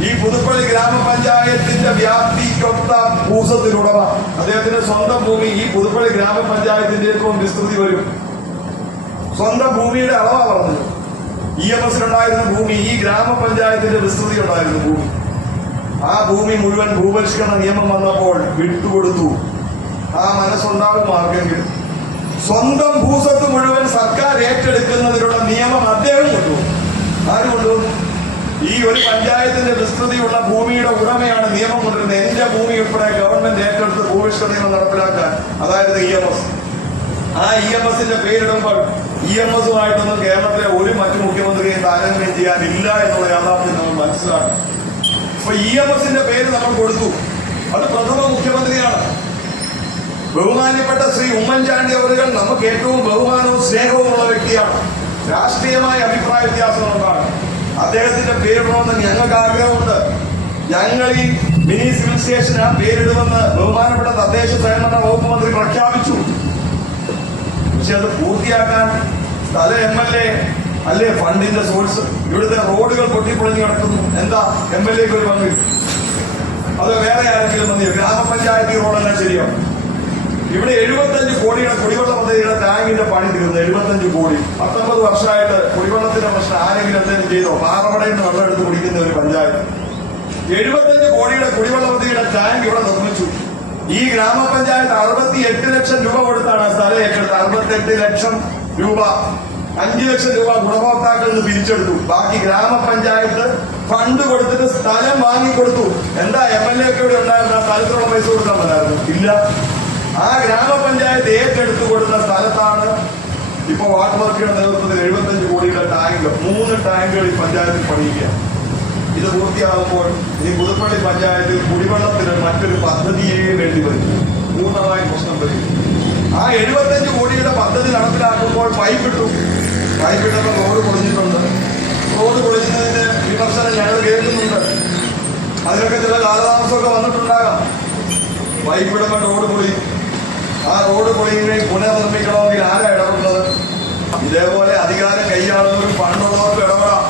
ഈ പുതുപ്പള്ളി ഗ്രാമപഞ്ചായത്തിന്റെ വ്യാപ്തിക്കൊത്ത ഭൂസത്തിലുടമ. അദ്ദേഹത്തിന്റെ സ്വന്തം ഭൂമി ഈ പുതുപ്പള്ളി ഗ്രാമപഞ്ചായത്തിന്റെ ഏറ്റവും വിസ്തൃതി വരും. സ്വന്തം ഭൂമിയുടെ അളവാ പറഞ്ഞത്. EMSിനുണ്ടായിരുന്ന ഭൂമി ഈ ഗ്രാമപഞ്ചായത്തിന്റെ വിസ്തൃതി ഉണ്ടായിരുന്ന ഭൂമി. ആ ഭൂമി മുഴുവൻ ഭൂപരിഷ്കരണ നിയമം വന്നപ്പോൾ വിട്ടുകൊടുത്തു. ആ മനസ്സുണ്ടാകും ആർക്കെങ്കിലും. സ്വന്തം ഭൂസ്വത്ത് മുഴുവൻ സർക്കാർ ഏറ്റെടുക്കുന്നതിനുള്ള നിയമം അദ്ദേഹം കൊണ്ടുവന്നു. ആര് കൊണ്ടുവന്നു? ഈ ഒരു പഞ്ചായത്തിന്റെ വിസ്തൃതിയുള്ള ഭൂമിയുടെ ഉടമയാണ് നിയമം കൊണ്ടിരുന്നത്. എന്റെ ഭൂമി ഉൾപ്പെടെ ഗവൺമെന്റ് ഏറ്റെടുത്ത് ഭൂപരിഷ്കരണ നിയമം നടപ്പിലാക്കാൻ, അതായത് EMS. ആ EMSന്റെ പേരിടുമ്പോൾ EMSുമായിട്ടൊന്നും കേരളത്തിലെ ഒരു മറ്റു മുഖ്യമന്ത്രിയെയും താരതമ്യം ചെയ്യാനില്ല എന്നുള്ള യാഥാർത്ഥ്യം നമ്മൾ മനസ്സിലാക്കണം. അപ്പൊ EMSന്റെ പേര് നമ്മൾ കൊടുത്തു. അത് പ്രഥമ മുഖ്യമന്ത്രിയാണ്. ബഹുമാന്യപ്പെട്ട ശ്രീ ഉമ്മൻചാണ്ടി അവരുകൾ നമുക്ക് ഏറ്റവും ബഹുമാനവും സ്നേഹവും ഉള്ള വ്യക്തിയാണ്. രാഷ്ട്രീയമായ അഭിപ്രായ വ്യത്യാസങ്ങളുണ്ടാണ്. അദ്ദേഹത്തിന്റെ പേരിടണമെന്ന് ഞങ്ങൾക്ക് ആഗ്രഹമുണ്ട്. ഞങ്ങൾ ഈ മിനി സിവിൽ സ്റ്റേഷൻ ആ പേരിടുമെന്ന് ബഹുമാനപ്പെട്ട തദ്ദേശ സ്വയംഭരണ വകുപ്പ് മന്ത്രി പ്രഖ്യാപിച്ചു. പക്ഷെ അത് പൂർത്തിയാക്കാൻ സ്ഥല MLA അല്ലേ ഫണ്ടിന്റെ സോഴ്സ്? ഇവിടുത്തെ റോഡുകൾ പൊട്ടിപ്പൊളിഞ്ഞു കിടക്കുന്നു. എന്താ MLAക്ക് ഒരു പങ്ക്? അത് വേറെ ആരെങ്കിലും മതിയോ? ഗ്രാമപഞ്ചായത്ത് റോഡെല്ലാം ശരിയാവും. ഇവിടെ 75 കോടിയുടെ കുടിവെള്ള പദ്ധതിയുടെ ടാങ്കിന്റെ പണി തീർന്നു. 75 കോടി. 19 വർഷമായിട്ട് കുടിവെള്ളത്തിന്റെ പ്രശ്നം ആരെങ്കിലും എന്തെങ്കിലും ചെയ്തോ? പാറമടയിൽ നിന്ന് വെള്ളം എടുത്ത് കുടിക്കുന്ന ഒരു പഞ്ചായത്ത്. 75 കോടിയുടെ കുടിവെള്ള പദ്ധതിയുടെ ടാങ്ക് ഇവിടെ നിർമ്മിച്ചു. ഈ ഗ്രാമപഞ്ചായത്ത് 68 ലക്ഷം രൂപ കൊടുത്താണ് സ്ഥലം ഏറ്റെടുത്തത്. 68 ലക്ഷം രൂപ. 5 ലക്ഷം രൂപ ഗുണഭോക്താക്കളിൽ നിന്ന് പിരിച്ചെടുത്തു. ബാക്കി ഗ്രാമപഞ്ചായത്ത് ഫണ്ട് കൊടുത്തിട്ട് സ്ഥലം വാങ്ങിക്കൊടുത്തു. എന്താ MLA ഒക്കെ ഇവിടെ ഉണ്ടായിരുന്ന സ്ഥലത്തിനുള്ള പൈസ കൊടുക്കാൻ പറ്റായിരുന്നു? ഇല്ല. ആ ഗ്രാമപഞ്ചായത്ത് ഏറ്റെടുത്തു കൊടുത്ത സ്ഥലത്താണ് ഇപ്പൊ വാട്ടർ വർക്കിയുടെ നേതൃത്വത്തിൽ 75 കോടിയുടെ ടാങ്ക്, 3 ടാങ്കുകൾ ഈ പഞ്ചായത്തിൽ പണിയിക്കുക. ഇത് പൂർത്തിയാകുമ്പോൾ ഇനി പുതുപ്പള്ളി പഞ്ചായത്തിൽ കുടിവെള്ളത്തിന് മറ്റൊരു പദ്ധതിയെ വേണ്ടി വരും. പൂർണ്ണമായും പ്രശ്നം വരും. ആ 75 കോടിയുടെ പദ്ധതി നടപ്പിലാക്കുമ്പോൾ പൈപ്പിട്ടപ്പോൾ റോഡ് പൊളിഞ്ഞിട്ടുണ്ട്. റോഡ് പൊളിഞ്ഞതിന്റെ വിമർശനം ഞങ്ങൾ കേൾക്കുന്നുണ്ട്. അതിനൊക്കെ ചില കാലതാമസമൊക്കെ വന്നിട്ടുണ്ടാകാം. പൈപ്പിടുമ്പോൾ റോഡ് പൊളിയും. ആ റോഡ് പൊളിയുകയും പുനർനിർമ്മിക്കണമെങ്കിൽ ആരാ ഇടപെടുന്നത്? ഇതേപോലെ അധികാരം കൈയാളുന്നവരും പണ്ടുള്ളവർക്ക് ഇടപെടാം.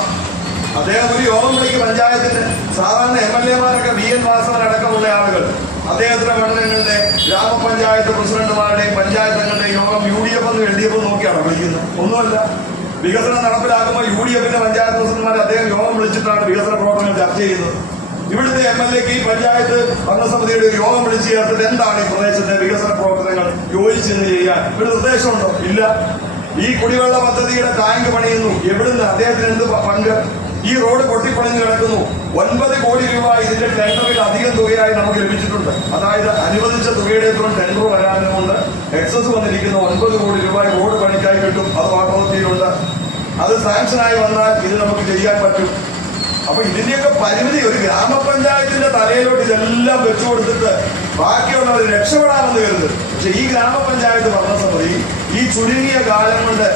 അദ്ദേഹം ഒരു യോഗം വിളിക്കും പഞ്ചായത്തിന്റെ. സാധാരണ MLA-മാരൊക്കെ VN വാസവൻ അടക്കമുള്ള ആളുകൾ അദ്ദേഹത്തിന്റെ മണ്ഡലങ്ങളിലെ ഗ്രാമപഞ്ചായത്ത് പ്രസിഡന്റുമാരുടെയും പഞ്ചായത്ത് അംഗങ്ങളുടെയും യോഗം UDF എന്നും LDF നോക്കിയാണ് വിളിക്കുന്നത്. ഒന്നുമല്ല, വികസനം നടപ്പിലാക്കുമ്പോൾ UDF-ന്റെ പഞ്ചായത്ത് പ്രസിഡന്റുമാരെ അദ്ദേഹം യോഗം വിളിച്ചിട്ടാണ് വികസന പ്രവർത്തനങ്ങൾ ചർച്ച ചെയ്യുന്നത്. ഇവിടുത്തെ MLA-ക്ക് ഈ പഞ്ചായത്ത് ഭരണസമിതിയുടെ ഒരു യോഗം വിളിച്ചു ചേർത്തിട്ട് എന്താണ് ഈ പ്രദേശത്തെ വികസന പ്രവർത്തനങ്ങൾ യോജിച്ചെന്ന് ചെയ്യാൻ ഒരു നിർദ്ദേശമുണ്ടോ? ഇല്ല. ഈ കുടിവെള്ള പദ്ധതിയുടെ ടാങ്ക് പണിയുന്നു. എവിടുന്ന്? അദ്ദേഹത്തിന് എന്ത് പങ്ക്? ഈ റോഡ് പൊട്ടിപ്പൊളിഞ്ഞ് കിടക്കുന്നു. 9 കോടി രൂപ ഇതിന്റെ ടെൻഡറിൽ അധികം തുകയായി നമുക്ക് ലഭിച്ചിട്ടുണ്ട്. അതായത് അനുവദിച്ച തുകയുടെ ഇത്രയും ടെൻഡർ വരാനുകൊണ്ട് എക്സസ് വന്നിരിക്കുന്ന 9 കോടി രൂപ റോഡ് പണിക്കായി കിട്ടും. അത് വാട്ടർ അതോറിറ്റിയിലുണ്ട്. അത് സാങ്ഷനായി വന്നാൽ ഇത് നമുക്ക് ചെയ്യാൻ പറ്റും. അപ്പൊ ഇതിന്റെയൊക്കെ പരിമിതി ഒരു ഗ്രാമപഞ്ചായത്തിന്റെ തലയിലോട്ട് ഇതെല്ലാം വെച്ചു കൊടുത്തിട്ട് ബാക്കിയുള്ളവർ രക്ഷപ്പെടാമെന്ന് കരുതും. പക്ഷെ ഈ ഗ്രാമപഞ്ചായത്ത് ഭരണസമിതി ഈ ചുരുങ്ങിയ കാലം കൊണ്ട്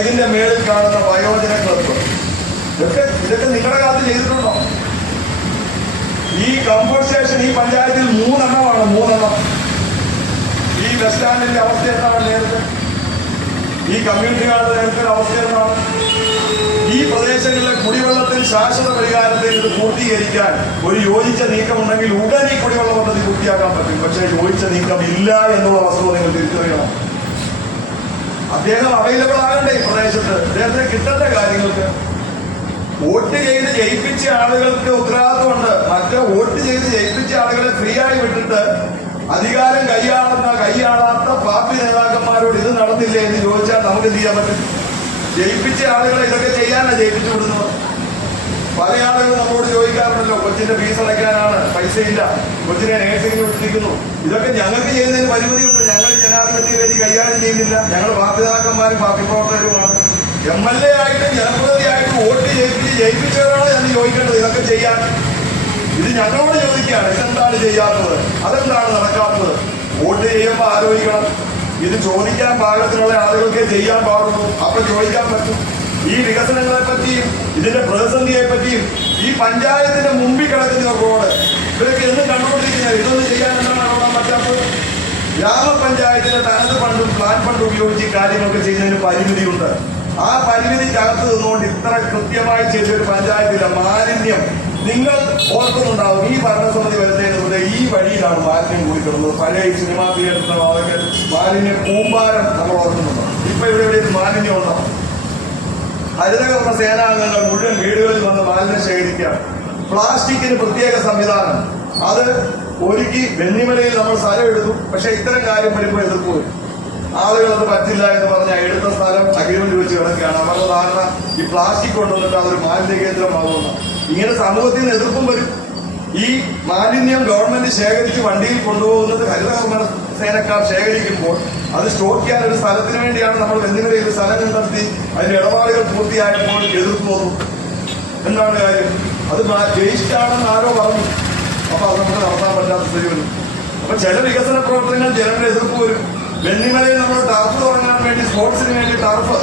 ഇതിന്റെ മേളിൽ കാണുന്ന വയോജന ക്ലബ്ബ് ഇതൊക്കെ നിങ്ങളുടെ കാലത്ത് ചെയ്തിട്ടുണ്ടോ? ഈ കംഫോർട്ട് സ്റ്റേഷൻ ഈ പഞ്ചായത്തിൽ 3 എണ്ണമാണ്. 3 എണ്ണം. ഈ ബസ് സ്റ്റാൻഡിന്റെ അവസ്ഥ എന്താണ് നേരത്തെ? ഈ കമ്മ്യൂണിറ്റി ഹാളിന്റെ നേരത്തെ അവസ്ഥ എന്താണ്? ഈ പ്രദേശങ്ങളിലെ കുടിവെള്ളത്തിന് ശാശ്വത പരിഹാരത്തിൽ ഇത് പൂർത്തീകരിക്കാൻ ഒരു യോജിച്ച നീക്കമുണ്ടെങ്കിൽ ഉടൻ ഈ കുടിവെള്ള പദ്ധതി പൂർത്തിയാക്കാൻ പറ്റും. പക്ഷേ യോജിച്ച നീക്കം ഇല്ല എന്നുള്ള വസ്തുത നിങ്ങൾ തിരിച്ചറിയണം. അദ്ദേഹം അവൈലബിൾ ആകണ്ടേ ഈ പ്രദേശത്ത്? അദ്ദേഹത്തിന് കിട്ടേണ്ട കാര്യങ്ങൾക്ക്. വോട്ട് ചെയ്ത് ജയിപ്പിച്ച ആളുകൾക്ക് ഉത്തരവാദിത്വമുണ്ട്. മറ്റേ വോട്ട് ചെയ്ത് ജയിപ്പിച്ച ആളുകളെ ഫ്രീ ആയി വിട്ടിട്ട് അധികാരം കൈയാളാത്ത പാർട്ടി നേതാക്കന്മാരോട് ഇത് നടന്നില്ലേ എന്ന് ചോദിച്ചാൽ നമുക്ക് എന്ത് ചെയ്യാൻ പറ്റും? ജയിപ്പിച്ച ആളുകളെ ഇതൊക്കെ ചെയ്യാനാണ് ജയിപ്പിച്ചു വിടുന്നത്. പല ആളുകളും നമ്മോട് ചോദിക്കാറുണ്ടല്ലോ, കൊച്ചിന്റെ ഫീസ് അടയ്ക്കാനാണ് പൈസയില്ല, കൊച്ചിനെ നേഴ്സിംഗിന് വിട്ടിരിക്കുന്നു. ഇതൊക്കെ ഞങ്ങൾക്ക് ചെയ്യുന്നതിന് പരിമിതിയുണ്ട്. ഞങ്ങൾ ജനാധിപത്യ വേദി കൈകാര്യം ചെയ്യുന്നില്ല. ഞങ്ങൾ പാർട്ടി നേതാക്കന്മാരും പാർട്ടി പ്രവർത്തകരുമാണ്. MLA ആയിട്ടും ജനപ്രതിനിധിയായിട്ടും വോട്ട് ജയിപ്പിച്ചവരാണ് എന്ന് ചോദിക്കേണ്ടത്. ഇതൊക്കെ ചെയ്യാൻ ഇത് ഞങ്ങളോട് ചോദിക്കുകയാണ്. ഇതെന്താണ് ചെയ്യാത്തത്? അതെന്താണ് നടക്കാത്തത്? വോട്ട് ചെയ്യുമ്പോൾ ആലോചിക്കണം. ഇത് ചോദിക്കാൻ പാകത്തിനുള്ള ആളുകൾക്ക് ചെയ്യാൻ പാടുള്ളൂ. അപ്പൊ ചോദിക്കാൻ പറ്റും. ഈ വികസനങ്ങളെ പറ്റിയും ഇതിന്റെ പ്രതിസന്ധിയെ പറ്റിയും ഈ പഞ്ചായത്തിന്റെ മുമ്പിൽ കിടക്കുന്ന റോഡ് ഇവരൊക്കെ എന്നും കണ്ടുകൊണ്ടിരിക്കുന്നത്. ഇതൊന്നും ചെയ്യാൻ എന്താണ് നടത്താൻ പറ്റാത്തത്? ഗ്രാമപഞ്ചായത്തിന്റെ തനത് ഫണ്ടും പ്ലാൻ ഫണ്ടും ഉപയോഗിച്ച് കാര്യങ്ങളൊക്കെ ചെയ്യുന്നതിന് പരിമിതിയുണ്ട്. ആ പരിമിതിക്കകത്ത് നിന്നുകൊണ്ട് ഇത്ര കൃത്യമായി ചെയ്തൊരു പഞ്ചായത്തിലെ മാലിന്യം നിങ്ങൾ ഓർക്കുന്നുണ്ടാവും. ഈ ഭരണസമിതി വരുന്നതിന് ഈ വഴിയിലാണ് മാലിന്യം കൂടിക്കിടുന്നത്. പഴയ സിനിമാ തിയേറ്ററിന്റെ ഭാഗത്ത് മാലിന്യ കൂമ്പാരം നമ്മൾ ഓർക്കുന്നുണ്ടോ? ഇപ്പൊ ഇവിടെ മാലിന്യം ഉണ്ടോ? ഹരിതകർമ്മ സേനാംഗങ്ങൾ മുഴുവൻ വീടുകളിൽ വന്ന് മാലിന്യം ശേഖരിക്കുകയാണ്. പ്ലാസ്റ്റിക്കിന് പ്രത്യേക സംവിധാനം അത് ഒരുക്കി വെന്നിമലയിൽ നമ്മൾ സ്ഥലം എടുത്തു. പക്ഷെ ഇത്തരം കാര്യം വരുമ്പോൾ എതിർപ്പ് വരും. ആളുകൾ അത് പറ്റില്ല എന്ന് പറഞ്ഞാൽ എടുത്ത സ്ഥലം അഗ്രിമെന്റ് വെച്ച് കിടക്കുകയാണ്. അവരുടെ ധാരണ ഈ പ്ലാസ്റ്റിക് കൊണ്ടുവന്നിട്ട് അതൊരു മാലിന്യ കേന്ദ്രമാകുന്ന ഇങ്ങനെ സമൂഹത്തിൽ നിന്ന് എതിർപ്പും വരും. ഈ മാലിന്യം ഗവൺമെന്റ് ശേഖരിച്ച് വണ്ടിയിൽ കൊണ്ടുപോകുന്നത് ഹരിതകർമ്മ സേനക്കാർ ശേഖരിക്കുമ്പോൾ അത് സ്റ്റോർ ചെയ്യാൻ ഒരു സ്ഥലത്തിന് വേണ്ടിയാണ് നമ്മൾ വെന്നിമലയിൽ സ്ഥലം കണ്ടെത്തി അതിന്റെ ഇടപാടുകൾ പൂർത്തിയായപ്പോൾ എതിർപ്പ് വന്നു. എന്താണ് കാര്യം? അത് വേസ്റ്റ് ആണെന്ന് ആരോ പറഞ്ഞു. അപ്പൊ അത് നമുക്ക് നടത്താൻ പറ്റാത്ത സ്ഥിതി വരും. അപ്പൊ ചില വികസന പ്രവർത്തനങ്ങൾ ജനങ്ങളുടെ എതിർപ്പ് വരും. വെന്നിമലയിൽ നമ്മൾ ടർഫ് തുടങ്ങാൻ വേണ്ടി സ്പോർട്സിന് വേണ്ടി ടർഫ്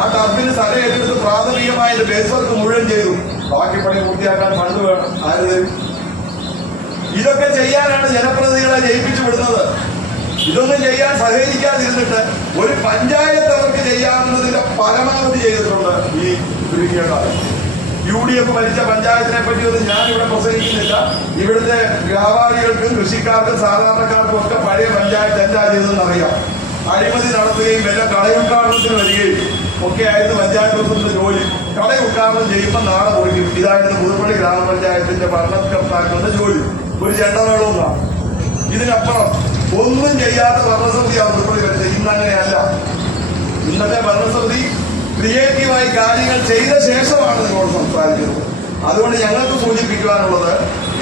ആ ടർഫിന് സ്ഥലം ഏറ്റെടുത്ത് പ്രാഥമികമായ ബേസ് വർക്ക് മുഴുവൻ ചെയ്തു. ബാക്കി പണി പൂർത്തിയാക്കാൻ ഫണ്ട് വേണം. ആര് തരും? ഇതൊക്കെ ചെയ്യാനാണ് ജനപ്രതിനിധികളെ ജയിപ്പിച്ചു വിടുന്നത്. ഇതൊന്നും ചെയ്യാൻ സഹകരിക്കാതിരുന്നിട്ട് ഒരു പഞ്ചായത്ത് അവർക്ക് ചെയ്യാവുന്നതിന്റെ പരമാവധി ചെയ്തിട്ടുണ്ട് ഈ ചുരുങ്ങിയ കാലം. UDF ഭരിച്ച പഞ്ചായത്തിനെ പറ്റിയൊന്നും ഞാനിവിടെ പ്രസംഗിക്കുന്നില്ല. ഇവിടുത്തെ വ്യാപാരികൾക്കും കൃഷിക്കാർക്കും സാധാരണക്കാർക്കും ഒക്കെ പഴയ പഞ്ചായത്ത് എന്താ ചെയ്തതെന്ന് അറിയാം. അഴിമതി നടത്തുകയും വല്ല കടയുദ്ഘാടനത്തിന് വരികയും ഒക്കെ ആയിരുന്നു പഞ്ചായത്ത് പ്രസിഡന്റ് ജോലി. കട ഉദ്ഘാടനം ചെയ്യുമ്പോൾ നാളെ പൊളിക്കും. ഇതായിരുന്നു പുതുപ്പള്ളി ഗ്രാമപഞ്ചായത്തിന്റെ ഭരണകർത്താക്കളുടെ ജോലി. ഒരു ചെണ്ടമേളവും കാണും. ഇതിനപ്പുറം ഒന്നും ചെയ്യാത്ത ഭരണസമിതിയാണ് പുതുപ്പള്ളി വരുന്നത്. ഇന്നങ്ങനെയല്ല. ഇന്നത്തെ ഭരണസമിതി ക്രിയേറ്റീവായി കാര്യങ്ങൾ ചെയ്ത ശേഷമാണ് നിങ്ങളോട് സംസാരിക്കുന്നത്. അതുകൊണ്ട് ഞങ്ങൾക്ക് സൂചിപ്പിക്കുവാനുള്ളത്,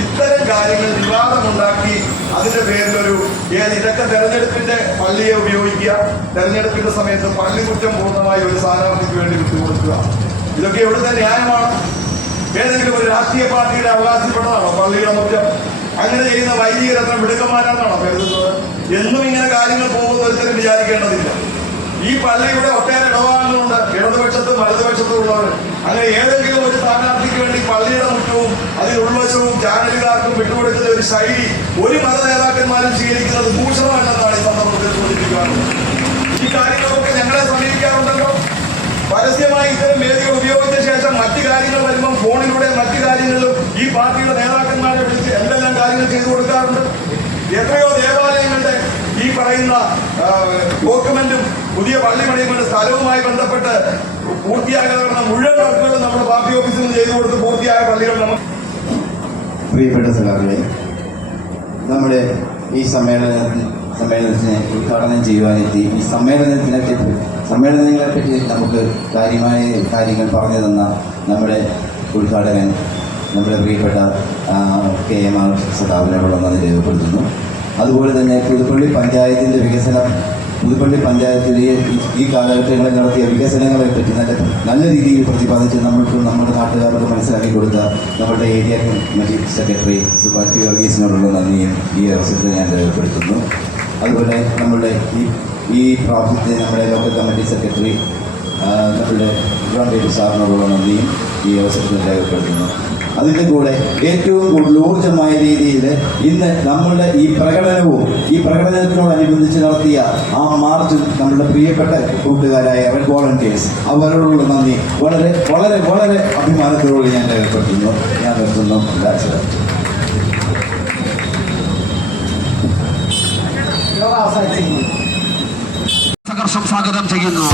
ഇത്തരം കാര്യങ്ങൾ വിവാദമുണ്ടാക്കി അതിന്റെ പേരിലൊരു ഇതൊക്കെ തെരഞ്ഞെടുപ്പിന്റെ പള്ളിയെ ഉപയോഗിക്കുക, തെരഞ്ഞെടുപ്പിന്റെ സമയത്ത് പള്ളി കുറ്റം പൂർണ്ണമായി ഒരു സ്ഥാനാർത്ഥിക്ക് വേണ്ടി വിട്ടുകൊടുക്കുക, ഇതൊക്കെ എവിടുത്തെ ന്യായമാണ്? ഏതെങ്കിലും ഒരു രാഷ്ട്രീയ പാർട്ടിയുടെ അവകാശപ്പെട്ടതാണോ പള്ളിയുടെ മുറ്റം? അങ്ങനെ ചെയ്യുന്ന വൈദികരത്ര മിടുക്കന്മാരാണെന്നാണോ കരുതുന്നത്? എന്നും ഇങ്ങനെ കാര്യങ്ങൾ പോകുന്ന ഒരിക്കലും വിചാരിക്കേണ്ടതില്ല. ഈ പള്ളിയുടെ ഒട്ടേറെ ഇടപാടുകളുണ്ട്, ഇടതുപക്ഷത്തും വലതുപക്ഷത്തും ഉള്ളവർ. അങ്ങനെ ഏതെങ്കിലും ഒരു സ്ഥാനാർത്ഥിക്ക് വേണ്ടി പള്ളിയുടെ മുറ്റവും അതിൽ ഉൾവശവും ചാനലുകാർക്കും വിട്ടുകൊടുക്കുന്ന ഒരു ശൈലി ഒരു മത നേതാക്കന്മാരും സ്വീകരിക്കുന്നത് ഭൂഷണമല്ലെന്നാണ് ഈ സന്ദർഭത്തിൽ സൂചിപ്പിക്കാറുള്ളത്. ഈ കാര്യങ്ങളൊക്കെ ഞങ്ങളെ സമീപിക്കാറുണ്ടല്ലോ. പരസ്യമായി ഇത്തരം വേദികൾ ഉപയോഗിച്ച ശേഷം മറ്റു കാര്യങ്ങൾ വരുമ്പം ഫോണിലൂടെ മറ്റു കാര്യങ്ങളിലും ഈ പാർട്ടിയുടെ നേതാക്കന്മാരെ വിളിച്ച് എന്തെല്ലാം കാര്യങ്ങൾ ചെയ്തു കൊടുക്കാറുണ്ട്. എത്രയോ ദേവാലയങ്ങളുടെ ഈ പറയുന്ന ഡോക്യുമെന്റും പുതിയ പള്ളി പണിയുന്ന സ്ഥലവുമായി ബന്ധപ്പെട്ട് പൂർത്തിയാകാവുന്ന മുഴുവൻ വർക്കുകളും നമ്മുടെ പാർട്ടി ഓഫീസിൽ നിന്ന് ചെയ്തു കൊടുത്ത് പൂർത്തിയായ പള്ളികൾ നമുക്ക്. പ്രിയപ്പെട്ട സഖാക്കളെ, നമ്മുടെ ഈ സമ്മേളനത്തിനെ ഉദ്ഘാടനം ചെയ്യുവാനെത്തി ഈ സമ്മേളനങ്ങളെപ്പറ്റി നമുക്ക് കാര്യമായ കാര്യങ്ങൾ പറഞ്ഞു തന്ന നമ്മുടെ ഉദ്ഘാടകൻ, നമ്മുടെ പ്രിയപ്പെട്ട KMR സഖാവിനോടുള്ള നന്ദി രേഖപ്പെടുത്തുന്നു. അതുപോലെ തന്നെ പുതുപ്പള്ളി പഞ്ചായത്തിലെ ഈ കാലഘട്ടങ്ങളിൽ നടത്തിയ വികസനങ്ങളെ പറ്റി നല്ല രീതിയിൽ പ്രതിപാദിച്ച് നമ്മൾക്കും നമ്മുടെ നാട്ടുകാർക്ക് മനസ്സിലാക്കി കൊടുത്ത നമ്മുടെ ഏരിയ കമ്മിറ്റി സെക്രട്ടറി സുഭാഷ് വർഗീസിനോടുള്ള നന്ദിയും ഈ അവസരത്തിൽ ഞാൻ രേഖപ്പെടുത്തുന്നു. അതുപോലെ നമ്മുടെ ഈ പ്രാവശ്യത്തെ നമ്മുടെ ലോക്കൽ കമ്മിറ്റി സെക്രട്ടറി നമ്മുടെ ഇബ്രാഹിം ബേബി സാറിനോടുള്ള നന്ദിയും ഈ അവസരത്തിൽ രേഖപ്പെടുത്തുന്നു. അതിൻ്റെ കൂടെ ഏറ്റവും കൂടുതൽ ഊർജ്ജമായ രീതിയിൽ ഇന്ന് നമ്മളുടെ ഈ പ്രകടനത്തിനോടനുബന്ധിച്ച് നടത്തിയ ആ മാർച്ചും നമ്മുടെ പ്രിയപ്പെട്ട കൂട്ടുകാരായ റെഡ് വോളണ്ടിയേഴ്സ്, അവരോടുള്ള നന്ദി വളരെ വളരെ വളരെ അഭിമാനത്തോടുകൂടി ഞാൻ രേഖപ്പെടുത്തുന്നു. ഞാൻ നിർത്തുന്നു. യോഗ അവസാനിച്ചിരിക്കുന്നു. സംഘർഷം സ്വാഗതം ചെയ്യുന്നു.